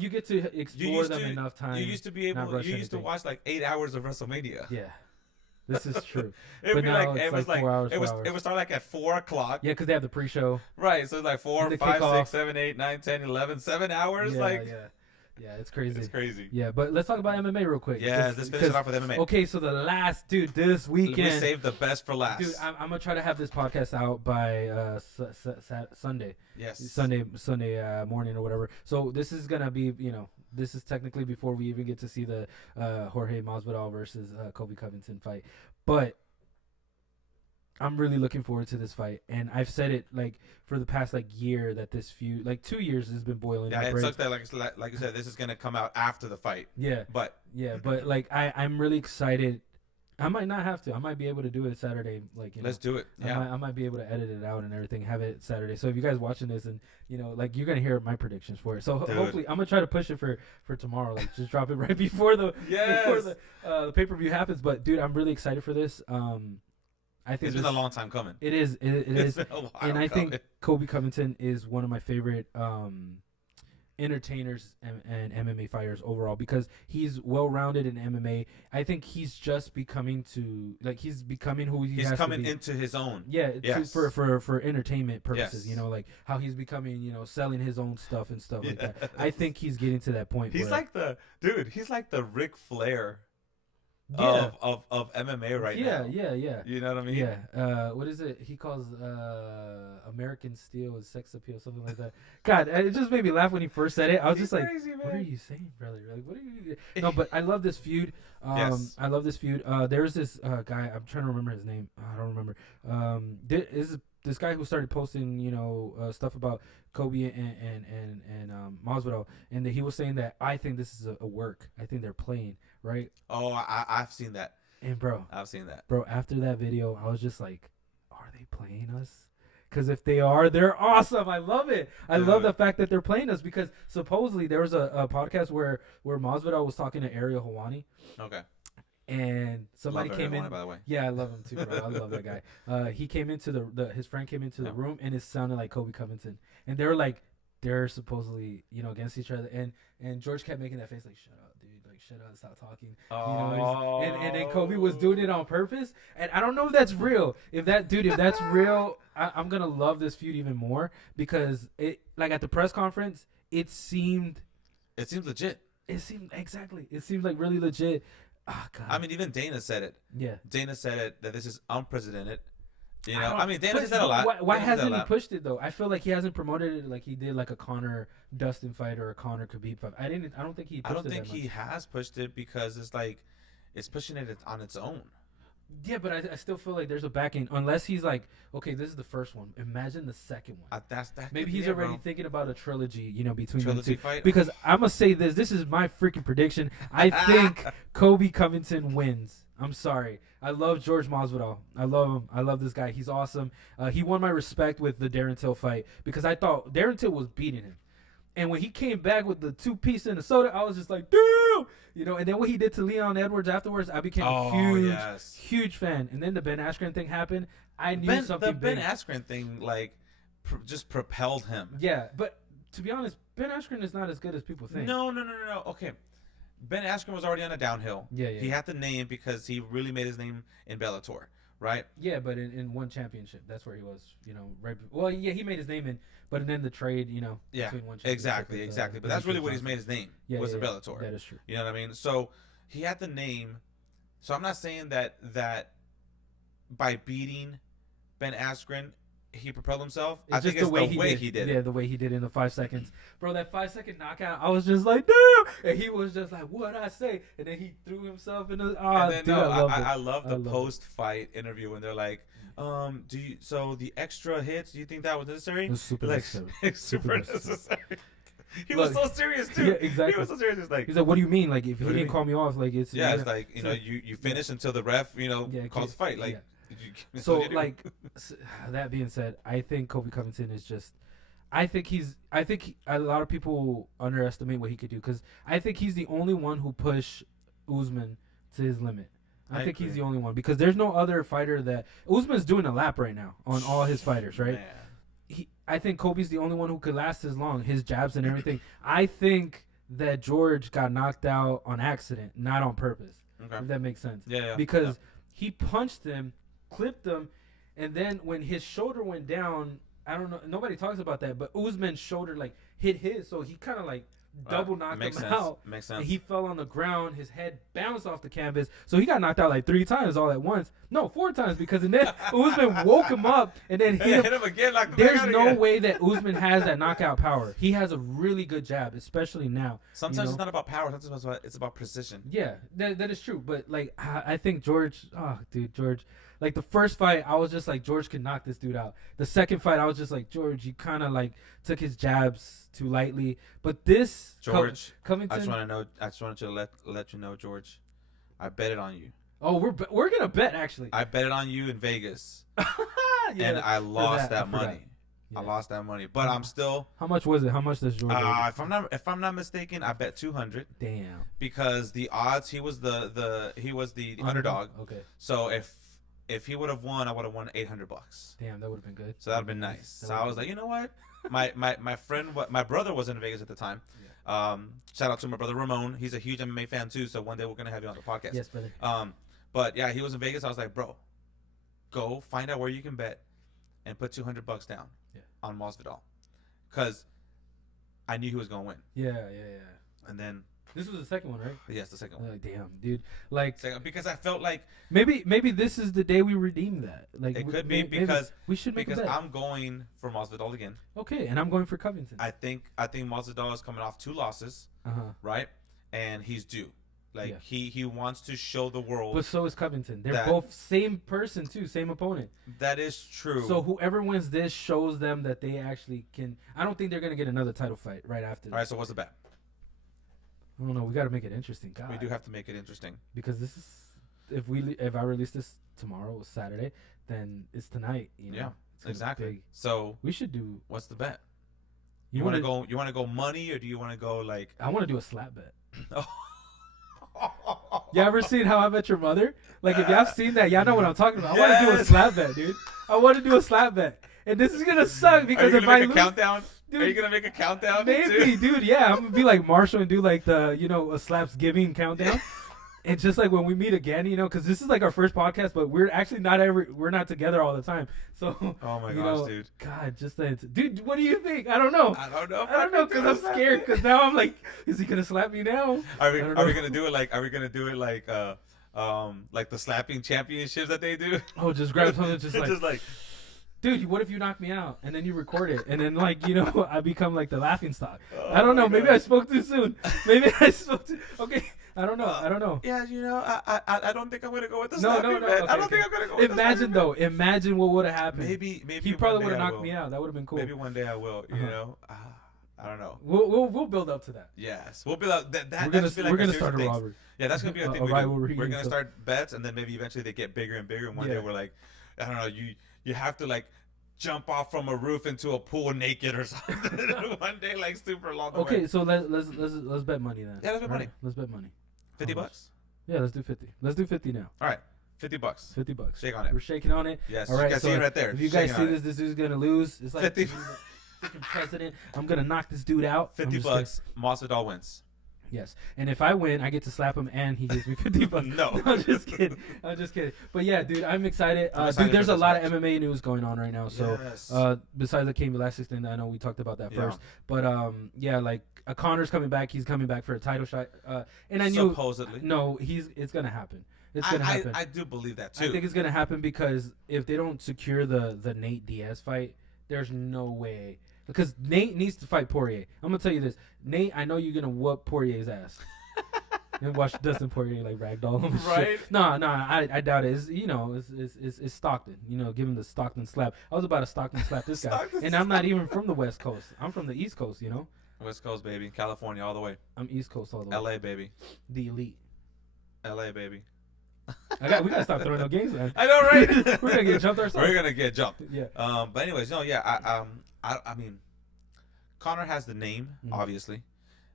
you get to explore them enough time. You used to be able. You used to watch 8 hours of WrestleMania. Yeah, this is true. It would be it was 4 hours. It would start at 4 o'clock. Yeah, because they have the pre-show. Right, so it's 4, 5, 6, 7, 8, 9, 10, 11, 7 hours. Yeah, it's crazy. It's crazy. Yeah, but let's talk about MMA real quick. Yeah, let's finish it off with MMA. Okay, so this weekend. We saved the best for last. Dude, I'm gonna try to have this podcast out by Sunday. Yes. Sunday morning or whatever. So this is gonna be, this is technically before we even get to see the Jorge Masvidal versus Colby Covington fight, but I'm really looking forward to this fight, and I've said it for the past year that this feud 2 years has been boiling. Yeah, it sucks that like you said, this is gonna come out after the fight. Yeah, but I'm really excited. I might not have to. I might be able to do it Saturday. Let's do it. Yeah, I might be able to edit it out and everything. Have it Saturday. So if you guys watching this and you're gonna hear my predictions for it. So hopefully I'm gonna try to push it for tomorrow. Just drop it right before the pay-per-view happens. But dude, I'm really excited for this. I think it's been a long time coming. It is. It is. Been a while and I think Colby Covington is one of my favorite entertainers and MMA fighters overall because he's well-rounded in MMA. I think he's just becoming he's becoming who he has to be. He's coming into his own. Yeah, yes. for entertainment purposes. Yes. How he's becoming, selling his own stuff and stuff like that. I think he's getting to that point. He's he's like the Ric Flair. Of MMA right now. Yeah. You know what I mean? Yeah. What is it? He calls American Steel as sex appeal, something like that. God, it just made me laugh when he first said it. I was just crazy, man. What are you saying, brother? What are you? No, but I love this feud. Yes. I love this feud. There's this guy. I'm trying to remember his name. I don't remember. this guy who started posting, stuff about Kobe and Masvidal, and that he was saying that I think this is a work. I think they're playing, right? Oh, I've seen that. And bro, I've seen that. Bro, after that video, I was just like, are they playing us? Because if they are, they're awesome. I love it. I love the fact that they're playing us, because supposedly there was a podcast where Masvidal was talking to Ariel Helwani. Okay. And somebody came in. By the way. Yeah, I love him too, bro. I love that guy. He came into his friend came into the room, and it sounded like Kobe Covington. And they were like, they're supposedly, against each other. And George kept making that face like, shut up, dude. Like, shut up, stop talking. Oh. And then Kobe was doing it on purpose. And I don't know if that's real. If that's real, I'm going to love this feud even more, because it, like, at the press conference, it seemed legit. It seemed like really legit. Oh, God. I mean, even Dana said it. Yeah. Dana said it, that this is unprecedented. Dana said a lot. Why hasn't he pushed it though? I feel like he hasn't promoted it like he did like a Conor Dustin fight or a Conor Khabib fight. I don't think he. I don't think he has pushed it, because it's pushing it on its own. Yeah, but I still feel like there's a backing, unless he's like, okay, this is the first one. Imagine the second one. Maybe he's already thinking about a trilogy, between the two. Fight. Because I'm gonna say this. This is my freaking prediction. I think Kobe Covington wins. I'm sorry. I love George Masvidal. I love him. I love this guy. He's awesome. He won my respect with the Darren Till fight, because I thought Darren Till was beating him. And when he came back with the 2-piece and the soda, I was just like, damn! And then what he did to Leon Edwards afterwards, I became a huge fan. And then the Ben Askren thing happened. I knew something big. The Ben Askren thing, just propelled him. Yeah, but to be honest, Ben Askren is not as good as people think. No. Okay. Ben Askren was already on a downhill. Yeah. He had the name because he really made his name in Bellator, right? Yeah, but in one championship, that's where he was, right. Well, yeah, he made his name but then the trade, yeah, between one championship. Exactly. But that's really what he's made his name, was the Bellator. That is true. You know what I mean? So he had the name. So I'm not saying that by beating Ben Askren, he propelled himself. I think it's the way he did it. Yeah, the way he did it in the 5 seconds. Bro, that 5-second knockout, I was just like, dude! And he was just like, what'd I say? And then he threw himself in the... I love the post-fight interview when they're like, so the extra hits, do you think that was necessary? It was super necessary. Super necessary. He was so serious too. Yeah, exactly. He was so serious. He's like, what do you mean? Like, if he didn't call me off, like, it's... Yeah, it's like, you finish until the ref, calls the fight. Like... Yeah. So, that being said, I think Kobe Covington is just... I think a lot of people underestimate what he could do, because I think he's the only one who pushed Usman to his limit. I think he's the only one, because there's no other fighter that... Usman's doing a lap right now on all his fighters, right? I think Kobe's the only one who could last as long, his jabs and everything. I think that George got knocked out on accident, not on purpose. Okay. If that makes sense. Yeah. Because he punched him, clipped him, and then when his shoulder went down, I don't know, nobody talks about that, but Usman's shoulder hit his, so he kind of double knocked him out. Makes sense. And he fell on the ground, his head bounced off the canvas, so he got knocked out 3 times all at once. No, 4 times, because then Usman woke him up and then hit him again. There's no way that Usman has that knockout power. He has a really good jab, especially now. Sometimes it's not about power. Sometimes it's about precision. Yeah, that is true. But I think George, George. The first fight, I was just like, George can knock this dude out. The second fight, I was just like, George, you kind of took his jabs too lightly. But this, George, Covington, I just wanted to let you know, George, I bet it on you. Oh, we're gonna bet, actually. I bet it on you in Vegas, and I lost that money. Yeah. I lost that money, but I'm still. How much was it? How much does George? If I'm not mistaken, I bet 200. Damn. Because the odds, he was the underdog. Okay. So if he would have won, I would have won $800. Damn, that would have been good. So that would have been nice. So I was like, you know what? My friend, my brother was in Vegas at the time. Yeah. Shout out to my brother Ramon. He's a huge MMA fan too. So one day we're gonna have you on the podcast. Yes, brother. But yeah, he was in Vegas. I was like, bro, go find out where you can bet, and put $200 down on Masvidal, because I knew he was gonna win. Yeah. And then. This was the second one, right? Yes, the second one. Damn, dude. Because I felt like maybe this is the day we redeem that. It could be because we should make a bet. I'm going for Masvidal again. Okay, and I'm going for Covington. I think Masvidal is coming off 2 losses, right? And he's due. Like he wants to show the world. But so is Covington. They're both same person too, same opponent. That is true. So whoever wins this shows them that they actually can. I don't think they're gonna get another title fight right after. All right. So what's the bet? I don't know. We got to make it interesting. God. We do have to make it interesting because this is if I release this tomorrow, Saturday, then it's tonight. You know? Yeah. Exactly. So we should do. What's the bet? You want to go? You want to go money, or do you want to go like? I want to do a slap bet. You ever seen How I Met Your Mother? Like, if y'all seen that, y'all know what I'm talking about. I want to do a slap bet, dude. I want to do a slap bet, and this is gonna suck because if I lose, countdown. Dude, are you gonna make a countdown? Maybe, dude. Yeah, I'm gonna be like Marshall and do like the a slaps giving countdown. And just like when we meet again, because this is like our first podcast, but we're actually we're not together all the time. So, oh my gosh, dude. God, dude, what do you think? I don't know. I don't know because I'm scared. Because now I'm like, is he gonna slap me now? Are we gonna do it like? Are we gonna do it like the slapping championships that they do? Oh, just grab something, just like. Dude, what if you knock me out and then you record it and then I become like the laughing stock? I don't know. Maybe I spoke too soon. Maybe I spoke too. Okay. I don't know. Yeah, I don't think I'm gonna go with the slapping. No. Okay, I don't think I'm gonna go with Imagine though. Imagine what would have happened. Maybe he probably would have knocked me out. That would have been cool. Maybe one day I will. I don't know. We'll build up to that. Yes, we'll build up. We're gonna start a rivalry. Yeah, that's gonna be a thing. We're gonna start bets, and then maybe eventually they get bigger and bigger. And one day we're like, I don't know. You have to like jump off from a roof into a pool naked or something. One day, like super long. Okay, so let's bet money then. Yeah, let's bet money. Let's bet money. $50? Yeah, let's do 50. Let's do 50 now. All right, $50. $50. Shake on it. We're shaking on it. Yes. All right. You can see it right there. If you guys see this dude's gonna lose. It's like 50. Freaking president. I'm gonna knock this dude out. $50. Masvidal wins. Yes, and if I win, I get to slap him, and he gives me $50. No, I'm just kidding. But yeah, dude, I'm excited. Dude, there's a lot of MMA news going on right now. So, besides the Cain Velasquez thing, I know we talked about that first. But yeah, like Connor's coming back. He's coming back for a title shot. And I knew supposedly. No, it's gonna happen. It's gonna happen. I do believe that too. I think it's gonna happen because if they don't secure the Nate Diaz fight, there's no way. Because Nate needs to fight Poirier. I'm gonna tell you this, Nate. I know you're gonna whoop Poirier's ass. And watch Dustin Poirier like ragdoll him. Right? No, I doubt it. It's Stockton. Give him the Stockton slap. I was about to Stockton slap this guy, and I'm not even from the West Coast. I'm from the East Coast. West Coast, baby. California all the way. I'm East Coast all the way. LA, baby. The elite. LA, baby. We gotta stop throwing no games, man. I know, right? We're gonna get jumped ourselves. We're gonna get jumped. Yeah. But anyways, I mean, Conor has the name, obviously,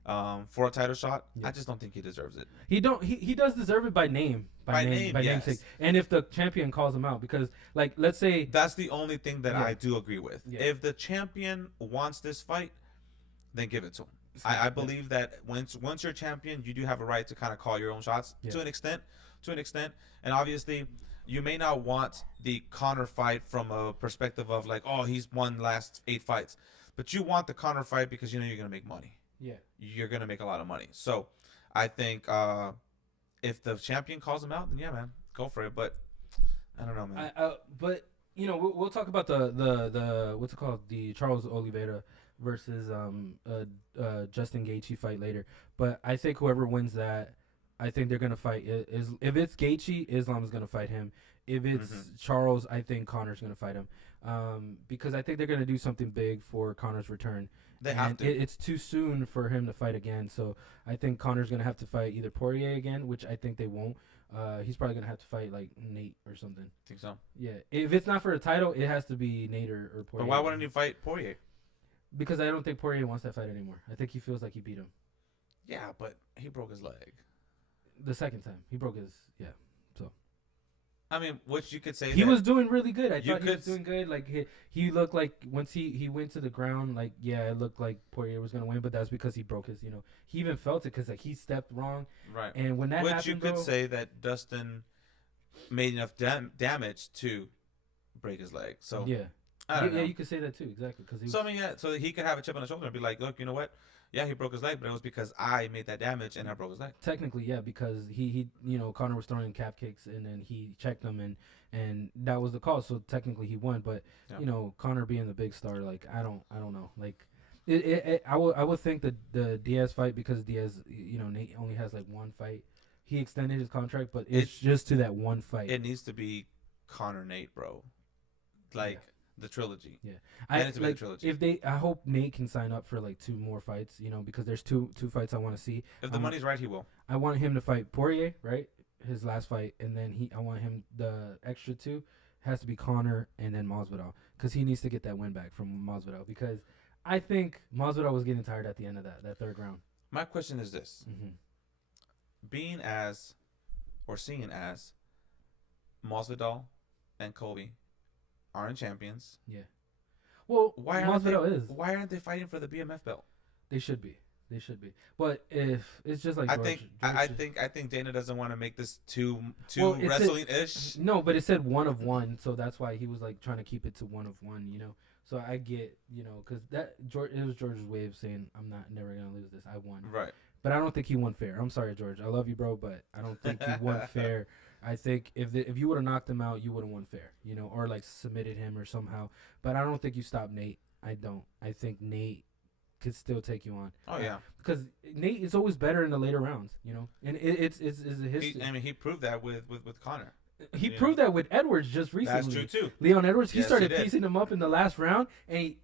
for a title shot. Yeah. I just don't think he deserves it. He does deserve it by name. By namesake. And if the champion calls him out, because like let's say that's the only thing that I do agree with. Yeah. If the champion wants this fight, then give it to him. I believe that once you're champion, you do have a right to kind of call your own shots to an extent. And obviously, you may not want the Conor fight from a perspective of like, oh, he's won last 8 fights. But you want the Conor fight because you're going to make money. Yeah. You're going to make a lot of money. So I think if the champion calls him out, then yeah, man, go for it. But I don't know, man. But, we'll talk about the what's it called? The Charles Oliveira versus Justin Gaethje fight later. But I think whoever wins that, I think they're going to fight. If it's Gaethje, Islam is going to fight him. If it's Charles, I think Conor's going to fight him. Because I think they're going to do something big for Conor's return. They have to. It's too soon for him to fight again. So I think Conor's going to have to fight either Poirier again, which I think they won't. He's probably going to have to fight like Nate or something. Think so? Yeah. If it's not for a title, it has to be Nate or Poirier. But why wouldn't he fight Poirier? Because I don't think Poirier wants that fight anymore. I think he feels like he beat him. Yeah, but he broke his leg. The second time. He broke his, so. I mean, which you could say he was doing really good. I thought he was doing good. Like he looked like once he went to the ground, like it looked like Poirier was gonna win, but that's because he broke his. He even felt it because like he stepped wrong. Right. And when that happened, which you could say that Dustin made enough damage to break his leg. So yeah. I don't know. Yeah, you could say that too, exactly. So he could have a chip on his shoulder and be like, look, you know what? Yeah, he broke his leg, but it was because I made that damage and I broke his leg. Technically, yeah, because he Conor was throwing calf kicks and then he checked them and that was the call. So technically he won, but Conor being the big star, like I don't know, like I would think that the Diaz fight, because Diaz Nate only has like one fight he extended his contract, but it's just to that one fight. It needs to be Conor Nate, bro. Like the trilogy. Yeah, the trilogy. I hope Nate can sign up for like 2 more fights. You know, because there's two fights I want to see. If the money's right, he will. I want him to fight Poirier, right? His last fight, and then I want him the extra 2 has to be Conor and then Masvidal, because he needs to get that win back from Masvidal, because I think Masvidal was getting tired at the end of that 3rd round. My question is this: being as, or seeing as, Masvidal and Colby aren't champions. Yeah. Well, why aren't they fighting for the BMF belt? They should be. But if it's just like I think Dana doesn't want to make this too wrestling-ish. No, but it said 1 of 1, so that's why he was like trying to keep it to 1 of 1, you know. So I get, you know, because it was George's way of saying I'm never gonna lose this. I won. Right. But I don't think he won fair. I'm sorry, George. I love you, bro, but I don't think he won fair. I think if you would have knocked him out, you would have won fair, you know, or like submitted him or somehow. But I don't think you stopped Nate. I don't. I think Nate could still take you on. Oh yeah, because Nate is always better in the later rounds, you know, and it's a history. He proved that with Conor. He proved that with Edwards just recently. That's true too. Leon Edwards, he started piecing him up in the last round, and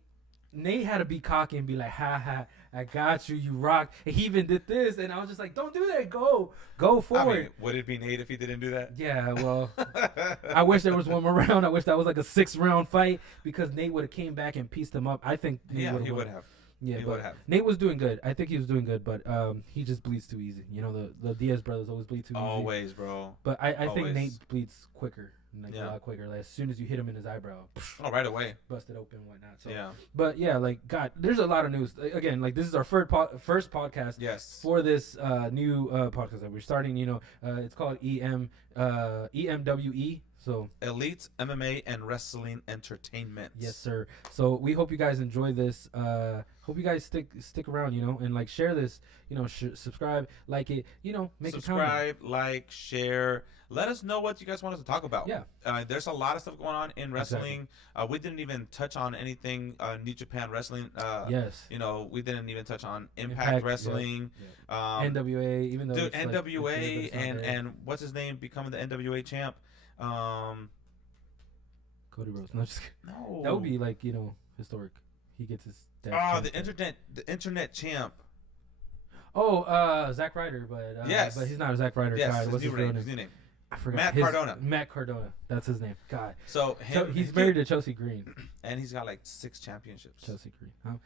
Nate had to be cocky and be like, "Ha ha, I got you, you rock." And he even did this, and I was just like, "Don't do that, go forward." I mean, would it be Nate if he didn't do that? Yeah, well, I wish there was one more round. I wish that was like a 6-round fight, because Nate would have came back and pieced him up. I think he would have. Yeah, Nate was doing good. I think he was doing good, but he just bleeds too easy. You know, the Diaz brothers always bleed too easy. Always, bro. But I think Nate bleeds quicker, a lot quicker. Like, as soon as you hit him in his eyebrow, right away, busted open and whatnot. So yeah. But yeah, like, God, there's a lot of news. Again, like, this is our first podcast. Yes. For this new podcast that we're starting. You know, it's called EMWE. So Elite MMA and Wrestling Entertainment. Yes, sir. So we hope you guys enjoy this. Hope you guys stick around, you know, and like share this, you know, subscribe, like it, you know, make a comment. Subscribe, like, share. Let us know what you guys want us to talk about. Yeah. There's a lot of stuff going on in wrestling. Exactly. We didn't even touch on anything New Japan Wrestling. Yes. You know, we didn't even touch on Impact Wrestling. Yeah. NWA, even though NWA and what's his name becoming the NWA champ. Cody Rhodes. No, just kidding. No. That would be like, you know, historic. He gets his the internet champ. Oh, Zack Ryder, but yes. But he's not a Zack Ryder guy. What's his new name? I forgot. Matt Cardona. That's his name. God. So he's married to Chelsea Green. And he's got like 6 championships. Chelsea Green. Huh?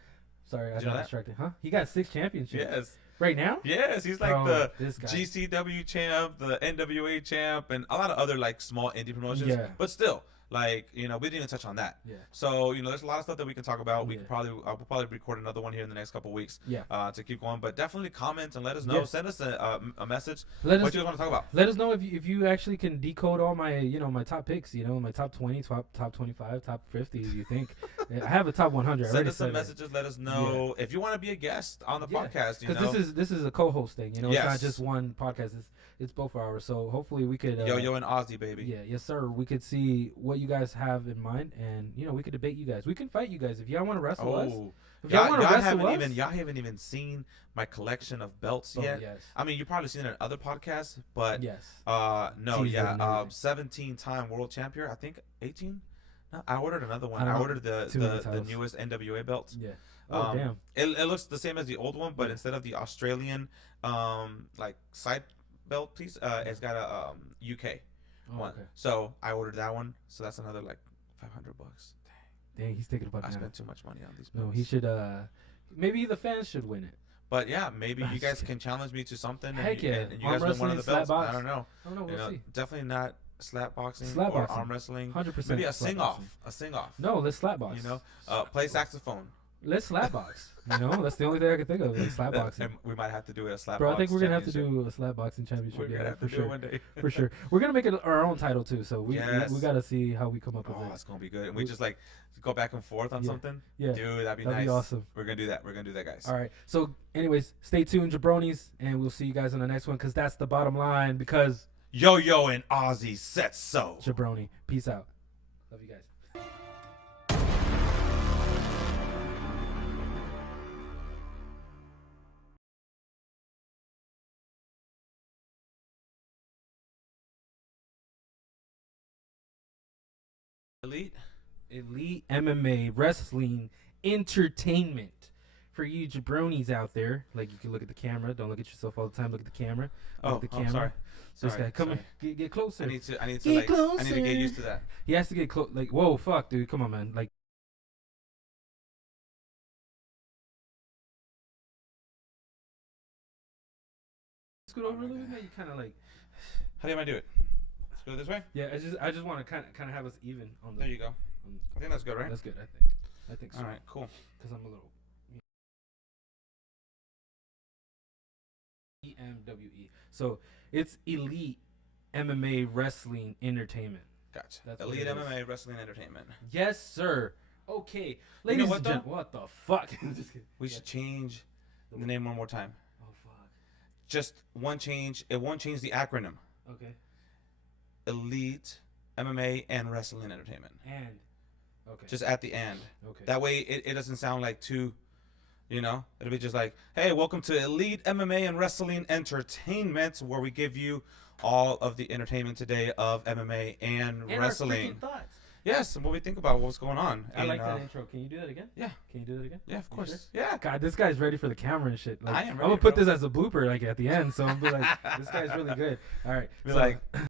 Sorry, I got distracted. Huh? He got 6 championships. Yes. Right now? Yes, he's like the GCW champ, the NWA champ, and a lot of other like small indie promotions. Yeah. But still, like, you know, we didn't even touch on that. Yeah. So, you know, there's a lot of stuff that we can talk about. We can we'll probably record another one here in the next couple of weeks. Yeah. To keep going, but definitely comment and let us know. Yeah. Send us a message. What you guys want to talk about? Let us know if you actually can decode all my my top picks. You know, my top 20, top 25, top 50. You think I have a top 100? Send us some messages. Let us know if you want to be a guest on the podcast. Because this is a co-host thing. You know, it's not just one podcast. It's both hours. So hopefully we could Yo and Ozzy, baby. Yeah, yes sir. We could see what you guys have in mind, and you know, we could debate you guys. We can fight you guys if y'all want to wrestle us. If y'all want to wrestle us. Y'all haven't even seen my collection of belts yet. Yes. I mean, you've probably seen it in other podcasts, but yes. 17-time world champion. I think 18. No, I ordered another one. I ordered the newest NWA belt. Yeah. Oh damn. It looks the same as the old one, but instead of the Australian like side belt piece, it's got a UK one. Okay. So I ordered that one. So that's another like $500. Dang, he's thinking about that. I spent too much money on these belts. No, he should. Maybe the fans should win it. But yeah, maybe you guys can challenge me to something. Heck yeah. And you guys win one of the belts. I don't know. We'll see. Definitely not slap boxing or arm wrestling. 100%. Maybe a sing-off. A sing-off. No, let's slap box. You know, play saxophone. Let's slap box. You know, that's the only thing I can think of. Like slap boxing. And we might have to do a slap. Bro, I think we're gonna have to do a slap boxing championship. We're gonna have to do it one day. For sure. We're gonna make it our own title too. So we gotta see how we come up with it. Oh, it's gonna be good. And we just like go back and forth on something. Yeah, dude, that'd be awesome. We're gonna do that. We're gonna do that, guys. All right. So, anyways, stay tuned, jabronis, and we'll see you guys on the next one because that's the bottom line. Because Yo and Ozzy said so. Jabroni, peace out. Love you guys. Elite MMA Wrestling Entertainment. For you jabronis out there, like, you can look at the camera. Don't look at yourself all the time. Look at the camera. Look at the camera. Sorry. This guy, come here. Get closer. I need to get used to that. He has to get close. Like, whoa, fuck, dude. Come on, man. Like, scoot over a little bit. You kind of like. How do I do it? Let's go this way. Yeah, I just want to kind of have us even on the. There you go. I think that's good, right? That's good. I think so. All right, cool. Because I'm a little. EMWE. So it's Elite MMA Wrestling Entertainment. Gotcha. That's Elite MMA Wrestling Entertainment. Yes, sir. Okay. Ladies and gentlemen, what the fuck? We should change the name one more time. Oh, fuck. Just one change. It won't change the acronym. Okay. Elite MMA and Wrestling Entertainment. And. Okay. Just at the end. Okay. That way it doesn't sound like too, it'll be just like, hey, welcome to Elite MMA and Wrestling Entertainment, where we give you all of the entertainment today of MMA and wrestling. Our thoughts. Yes, and what we think about what's going on. I like that intro. Can you do that again? Yeah. Can you do that again? Yeah, of course. Sure? Yeah. God, this guy's ready for the camera and shit. Like, I am ready, I'm gonna put this as a blooper, like, at the end. So I'm be like, this guy's really good. All right. Be like.